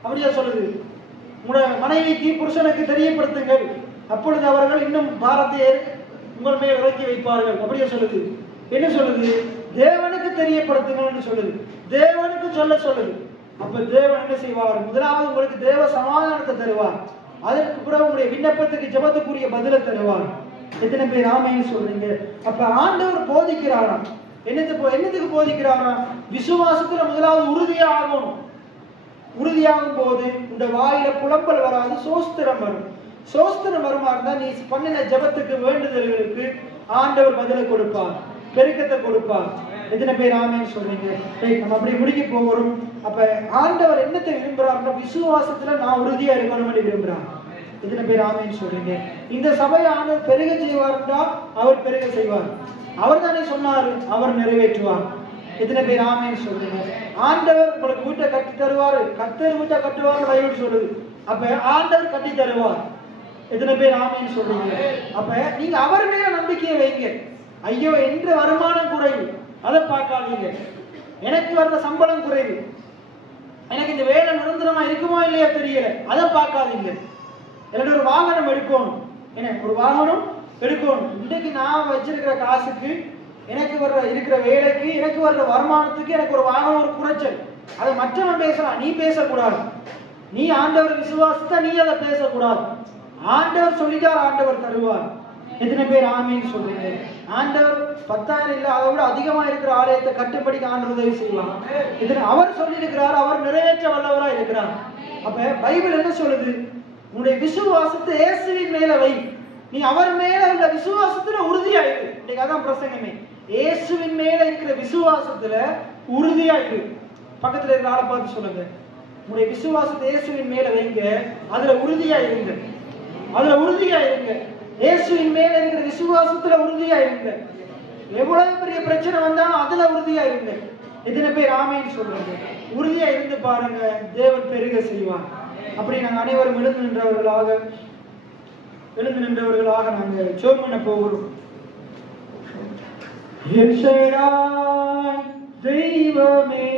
அப்படியா சொல்லுது, உங்களுடைய மனைவிக்கு புருஷனுக்கு தெரியப்படுத்துங்கள், அப்பொழுது அவர்கள் இன்னும் பாரத்தை உங்கள் மேல் இறக்கி வைப்பார்கள். அப்படியே சொல்லுது. என்ன சொல்லுது? தேவனுக்கு தெரியப்படுத்துங்கள் சொல்லுது, தேவனுக்கு சொல்லுது. அப்ப தேவன் என்ன செய்வார்? முதலாவது உங்களுக்கு தேவ சமாதானத்தை தருவார். அதற்கு பிறகு உங்களுடைய விண்ணப்பத்துக்கு ஜெபத்துக்குரிய பதிலை தருவார். எத்தனை பேர் ஆமைன்னு சொல்றீங்க? அப்ப ஆண்டவர் போதிக்கிறாராம். என்னத்துக்கு போதிக்கிறாராம்? விசுவாசத்துல முதலாவது உறுதியாகும் போது இந்த வாயில புலம்பல் வராது, சோஸ்திரம் வரும். சோஸ்திரம் வருமா இருந்தா நீ பண்ணின ஜெபத்துக்கு வேண்டுதல்களுக்கு ஆண்டவர் பதிலை கொடுப்பார், பெருக்கத்தை கொடுப்பார். எத்தனை பேர் ஆமேன்னு சொல்றீங்க? நம்ம அப்படி முடிக்க போகிறோம். அப்ப ஆண்டவர் என்னத்தை விரும்புறாருன்னா விசுவாசத்துல நான் உறுதியா இருக்கணும்னு விரும்புறார். எத்தனை பேர் ஆமேன்னு சொல்றீங்க? இந்த சபையை ஆண்டவர் பெருக செய்வார்னா அவர் பெருக செய்வார். அவர் தானே சொன்னாரு, அவர் நிறைவேற்றுவார். எத்தனை பேர் ஆமேன்னு சொல்றீங்க? ஆண்டவர் உங்களுக்கு வீட்டை கட்டி தருவாரு, கர்த்தர் வீட்டை கட்டுவார் பைபிள் சொல்லுது. அப்ப ஆண்டவர் கட்டி தருவார். எத்தனை பேர் ஆமேன்னு சொல்றீங்க? அப்ப நீங்க அவர் மேல நம்பிக்கையை வைங்க. ஐயோ என்ற வருமானம் குறைவு அதை பார்க்காதீங்க. எனக்கு வர்ற சம்பளம் குறைவு, எனக்கு இந்த வேலை நிரந்தரமா இருக்குமோ இல்லையா தெரியல, அதை பார்க்காதீங்க. எனக்கு ஒரு வாகனம் எடுக்கணும், எனக்கு ஒரு வாகனம் எடுக்கணும். இன்றைக்கு நான் வச்சிருக்கிற காசுக்கு, எனக்கு வர்ற இருக்கிற வேலைக்கு, எனக்கு வர்ற வருமானத்துக்கு எனக்கு ஒரு வாகனம் ஒரு குறைச்சல். அதை மற்றவன் பேசலாம், நீ பேசக்கூடாது. நீ ஆண்டவர் விசுவாசித்தா நீ அதை பேசக்கூடாது. ஆண்டவர் சொல்லிட்டார், ஆண்டவர் தருவார். எத்தனை பேர் ஆமீன் சொல்றீங்க? ஆண்டவர் 10,000 இல்ல அதை விட அதிகமா இருக்கிற ஆலயத்தை கட்டுப்படிக்கு ஆண்டவர் உதவி செய்வாங்க. இதனை அவர் சொல்லி இருக்கிறார், அவர் நிறைவேற்ற வல்லவரா இருக்கிறார். அப்ப பைபிள் என்ன சொல்லுது? உன்னுடைய விசுவாசத்தை இயேசுவின் மேல வை, நீ அவர் மேல உள்ள விசுவாசத்துல உறுதியாயிரு. இன்னைக்கு அதான் பிரசங்கமே, இயேசுவின் மேல இருக்கிற விசுவாசத்துல உறுதியாயிரு. பக்கத்துல இருக்கிற ஆளை பார்த்து சொல்லுங்க, உங்களுடைய விசுவாசத்தை இயேசுவின் மேல வைங்க, அதுல உறுதியா இருங்க, அதுல உறுதியா இருங்க. இயேசுவின் மேல இருக்கிற விசுவாசத்துல உறுதியா இருங்க. எவ்வளவு பெரிய பிரச்சனை வந்தாலும் அதுல உறுதியா இருங்க. எத்தனை பேர் ஆமீன் சொல்றாங்க? உறுதியா இருந்து பாருங்க, தேவன் பெருக செய்வார். அப்படி நாங்க அனைவரும் எழுந்து நின்றவர்களாக நாங்க ஜெபம் பண்ண போகிறோம். தெய்வமே,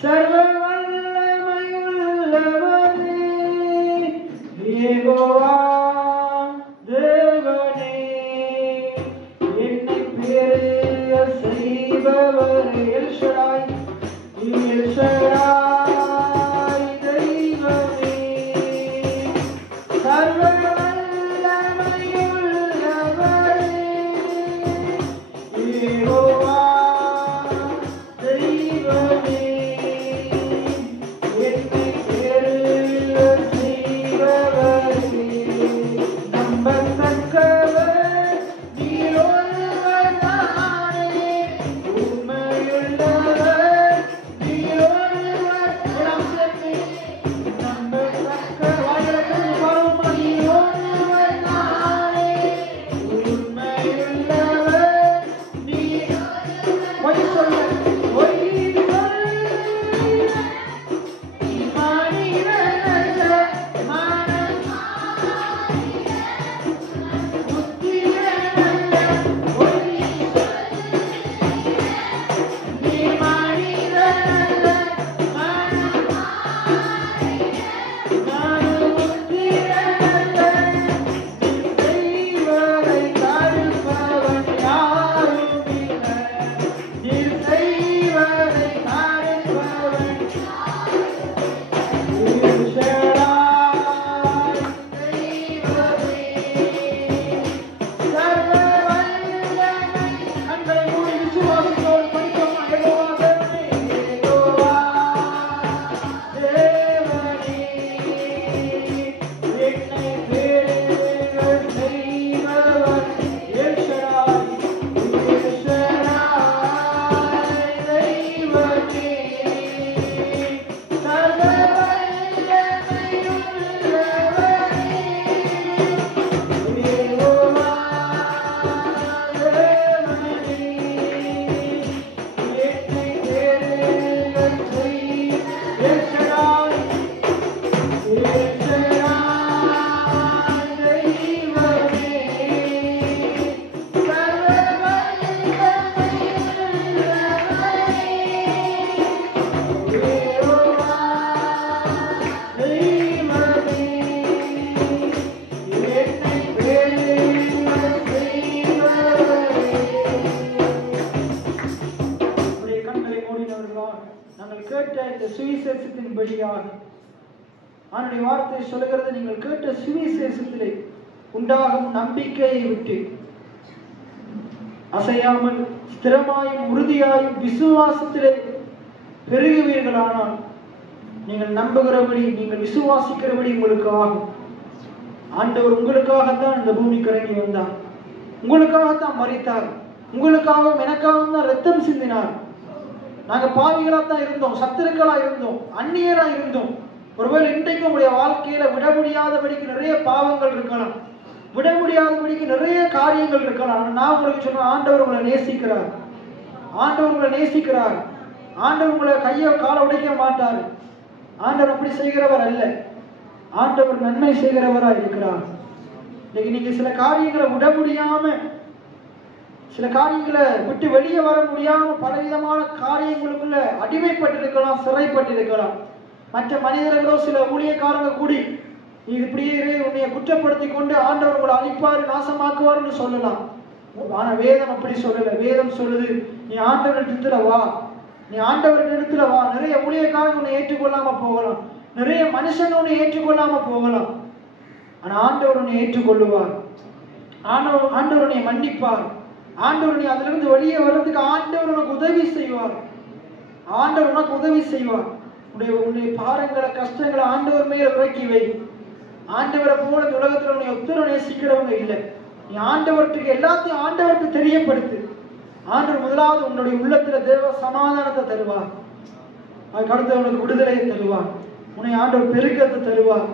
சர்வ வல்லமையுள்ளவனே, யெகோவா தேவனே, என்னை பெரிய செய்பவரே, எல் ஷடாய், எல் ஷடாய் தெய்வமே, சர்வ வல்லமையுள்ளவனே, யெகோவா தெய்வமே, என்னை பெரிய செய்பவரே, நம்பத்தக்கவர் நீர் ஒருவர்தானே, உண்மையுள்ளவர் நீர் ஒருவர். நம்பத்தக்க வாயிலக்கு பாருமா, நீர் ஒருவர்தானே, உண்மையுள்ளவர் நீர். பொய் சொல்ல பொய் அவனுடைய வார்த்தை சொல்லுகிறது, நீங்கள் கேட்ட சுவிசேஷத்திலே உண்டாகும் நம்பிக்கையை விட்டு அசையாமல் ஸ்திரமாயும் உறுதியாயும் விசுவாசத்திலே பெருகுவீர்களானால் நீங்கள் நம்புகிறபடி, நீங்கள் விசுவாசிக்கிறபடி உங்களுக்கு ஆகும். ஆண்டவர் உங்களுக்காகத்தான் இந்த பூமிக்கு இறங்கி வந்தார், உங்களுக்காகத்தான் மரித்தார், உங்களுக்காகவும் எனக்காகவும் தான் ரத்தம் சிந்தினார். நாங்க பாவிகளாத்தான் இருந்தோம், சத்துருக்களா இருந்தோம், அந்நியரா இருந்தோம். ஒருவேளை இன்றைக்கு உங்களுடைய வாழ்க்கையில விட முடியாதபடிக்கு நிறைய பாவங்கள் இருக்கலாம், விட முடியாதபடிக்கு நிறைய காரியங்கள் இருக்கலாம். நான் உங்களுக்கு சொன்ன, ஆண்டவர் உங்களை நேசிக்கிறார், ஆண்டவர் உங்களை நேசிக்கிறார். ஆண்டவர் உங்களை கையை காலை உடைக்க மாட்டார். ஆண்டவர் அப்படி செய்கிறவர் அல்ல, ஆண்டவர் நன்மை செய்கிறவரா இருக்கிறார். இன்னைக்கு நீங்க சில காரியங்களை விட முடியாம சில காரியங்களை விட்டு வெளியே வர முடியாம பலவிதமான காரியங்களுக்குள்ள அடிமைப்பட்டிருக்கலாம், சிறைப்பட்டிருக்கலாம். மற்ற மனிதர்களோ சில ஊழியக்காரங்க கூடி நீ இப்படியே உன்னைய குற்றப்படுத்தி கொண்டு ஆண்டவர் உங்களை அழிப்பாரு, நாசமாக்குவார்னு சொல்லலாம். ஆனா வேதம் அப்படி சொல்லல. வேதம் சொல்லுது, நீ ஆண்டவர் இடத்துல வா, நீ ஆண்டவர் இடத்துல வா. நிறைய ஊழியக்காரங்க உன்னை ஏற்றுக்கொள்ளாம போகலாம், நிறைய மனுஷங்க உன்னை ஏற்றுக்கொள்ளாம போகலாம். ஆனா ஆண்டவர் உன்னை ஏற்றுக்கொள்ளுவார். ஆண்டவர் உன்னை மன்னிப்பார். ஆண்டவர் நீ அதுல இருந்து வெளியே வர்றதுக்கு ஆண்டவர் உனக்கு உதவி செய்வார். ஆண்டவர் உனக்கு உதவி செய்வார். உன்னுடைய பாரங்களை, கஷ்டங்களை ஆண்டவர் மேல இறக்கி வை. ஆண்டவரை போல இந்த உலகத்துல உன்னை ஒத்தரும் நேசிக்கிறவங்க இல்லை. நீ ஆண்டவருக்கு எல்லாத்தையும் ஆண்டவருக்கு தெரியப்படுத்து. ஆண்டவர் முதலாவது உன்னுடைய உள்ளத்துல தேவ சமாதானத்தை தருவார். அதுக்கு அடுத்து உனக்கு விடுதலையை தருவார். உன்னை ஆண்டவர் பெருக்கத்தை தருவார்.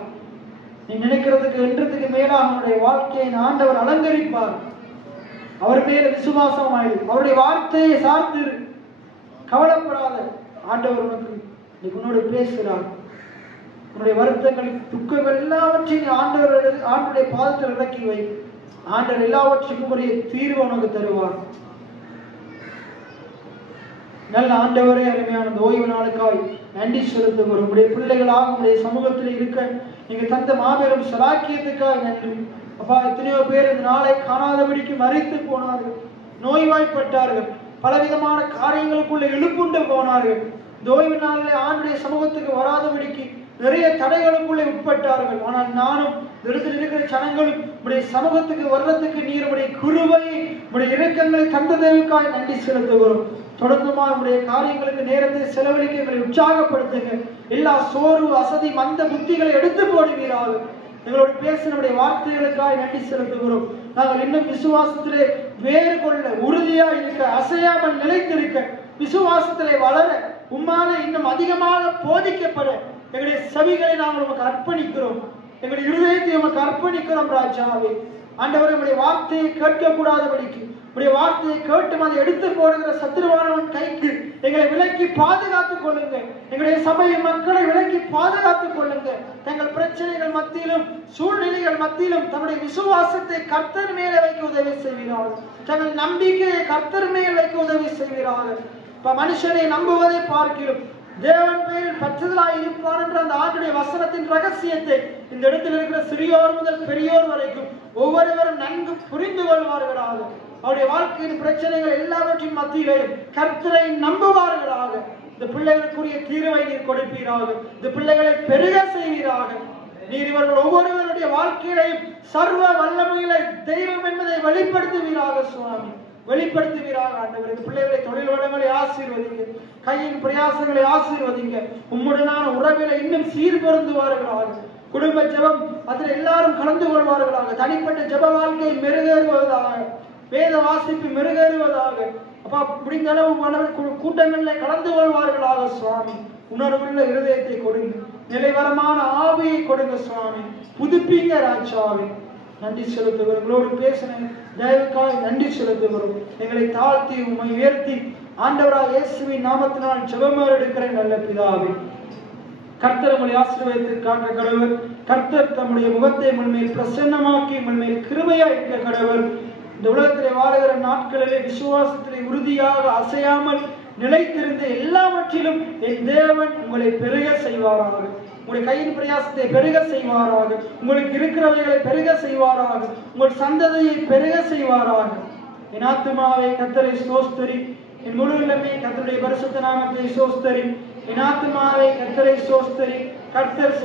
நீ நினைக்கிறதுக்கு என்றதுக்கு மேலாக உன்னுடைய வாழ்க்கையை ஆண்டவர் அலங்கரிப்பார். அவர் மேல விசுவாசம் ஆயிடு. அவருடைய வார்த்தையை சார்ந்து கவலைப்படாத. ஆண்டவர் உன்னோடு பேசுகிறார். உன்னுடைய வருத்தங்கள், துக்கங்கள் எல்லாவற்றையும் ஆண்டவருடைய பாதத்தில் இறக்கி வை. ஆண்டவர் எல்லாவற்றுக்கும் ஒரு தீர்வு உனக்கு தருவார். நல்ல ஆண்டவரே, அருமையான இந்த ஓய்வு நாளுக்காய் நன்றி செலுத்துகிறோம். உங்களுடைய பிள்ளைகளாக உங்களுடைய சமூகத்தில் இருக்க நீங்க தந்த மாபெரும் சலாக்கியத்துக்காக நன்றி. அப்பா, எத்தனையோ பேர் இந்த நாளை காணாதபடிக்கு மறித்து போனார்கள், நோய்வாய்ப்பட்டார்கள், பலவிதமான காரியங்களுக்குள்ள இழுப்புண்டு போனார்கள். இந்த ஓய்வு நாளில் ஆண்டுடைய சமூகத்துக்கு வராதபடிக்கு நிறைய தடைகளுக்குள்ளே உட்பட்டார்கள். ஆனால் நானும் இடத்தில் இருக்கிற ஜனங்களும் உடைய சமூகத்துக்கு வர்றதுக்கு நீர் உடைய கிருபையை, உடைய இரக்கங்களை தந்ததற்காக நன்றி செலுத்துகிறோம். தொடர்ந்துமா உடைய காரியங்களுக்கு நேரத்தை செலவழிக்க எங்களை உற்சாகப்படுத்துங்க. எல்லா சோர்வு, அசதி, மந்த புத்திகளை எடுத்து போடுவீராக. எங்களோட பேசினுடைய வார்த்தைகளுக்காக நன்றி செலுத்துகிறோம். நாங்கள் இன்னும் விசுவாசத்திலே வேறு கொள்ள, உறுதியா இருக்க, அசையாமல் நிலைத்திருக்க, விசுவாசத்திலே வளர, உம்மால இன்னும் அதிகமாக போதிக்கப்பட எங்களுடைய செவிகளை நாங்கள் உமக்கு அர்ப்பணிக்கிறோம். எங்களுடைய இருதயத்தை உமக்கு அர்ப்பணிக்கிறோம் ராஜாவே. ஆண்டவரே, உடைய வார்த்தையை கேட்கக்கூடாதபடிக்கு, உடைய வார்த்தையை கேட்டு அதை எடுத்து போடுகிற சத்துருவானவன் கைக்கு எங்களை விலக்கி பாதுகாத்துக் கொள்ளுங்க. எங்களுடைய சபை மக்களை விலக்கி பாதுகாத்துக் கொள்ளுங்க. தங்கள் பிரச்சனைகள் மத்தியிலும், சூழ்நிலைகள் மத்தியிலும் தன்னுடைய விசுவாசத்தை கர்த்தர் மேலே வைக்க உதவி செய்கிறார்கள். தங்கள் நம்பிக்கையை கர்த்தர் மேல் வைக்க உதவி செய்கிறார்கள். இப்ப மனுஷனை நம்புவதை பார்க்கிறோம், தேவன் பேரில் பற்றுதலாய் இருப்பார் என்ற அந்த ஆண்டுடைய வசனத்தின் ரகசியத்தை இந்த இடத்தில் இருக்கிற சிறியோர் முதல் பெரியோர் வரைக்கும் ஒவ்வொருவரும் நன்கு புரிந்து கொள்வார்களாக. அவருடைய வாழ்க்கையின் பிரச்சனைகள் எல்லாவற்றின் மத்தியிலேயும் கர்த்தரை நம்புவார்களாக. இந்த பிள்ளைகளுக்குரிய தீர்வை நீர் கொடுப்பீராக. இந்த பிள்ளைகளை பெருக செய்வீராக. நீர் இவர்கள் ஒவ்வொருவருடைய வாழ்க்கையிலையும் சர்வ வல்லமையில தெய்வம் என்பதை வெளிப்படுத்துவீராக சுவாமி, வெளிப்படுத்துவீராக. ஆண்டவருக்கு பிள்ளைகளை தொழில் வளங்களை ஆசீர்வதிங்க, கையின் பிரயாசங்களை ஆசீர்வதிங்க. உம்முடனான உறவில இன்னும் சீர்பொருந்துவார்களாக. குடும்ப ஜெபம் அதில் எல்லாரும் கலந்து கொள்வார்களாக. தனிப்பட்ட ஜெப வாழ்க்கை மெருகேறுவதாக, வேத வாசிப்பு மெருகேறுவதாக. அப்பா, முடிந்த அளவு கூட்டங்களில் கலந்து கொள்வார்களாக சுவாமி. உணர்வுள்ள இருதயத்தை கொடுங்க, நிலைவரமான ஆவியை கொடுங்க சுவாமி. புதுப்பிங்க ராஜாவே. நன்றி செலுத்துகிறோம். எங்களோடு பேசின தயவுக்காக நன்றி செலுத்துகிறோம். எங்களை தாழ்த்தி உம்மை உயர்த்தி ஆண்டவராக இயேசுவின் நாமத்தினால் ஜெபம் எடுக்கிற நல்ல பிதாவே. கர்த்தர் உங்களை ஆசீர்வதித்து காக்க கடவர். கர்த்தர் தம்முடைய முகத்தை உண்மையில் பிரசன்னமாக்கி உண்மையில் கிருபையா இருக்க கடவர். இந்த உலகத்திலே வாழுகிற நாட்களிலே விசுவாசத்திலே உறுதியாக அசையாமல் நிலைத்திருந்த எல்லாவற்றிலும் என் தேவன் உங்களை பெருக செய்வாராக. உங்களுடைய கையின் பிரயாசத்தை பெருக செய்வாராக. உங்களுக்கு இருக்கிறவைகளை பெருக செய்வாராக. உங்கள் சந்ததியை பெருக செய்வாராக. என் ஆத்துமாவை கர்த்தரை ஸ்தோத்திரி, என் முழு உள்ளமே கர்த்தருடைய பரிசுத்த நாமத்தை ஸ்தோத்திரி. என் ஆத்துமாவை கர்த்தரை ஸ்தோத்திரி. கர்த்தர்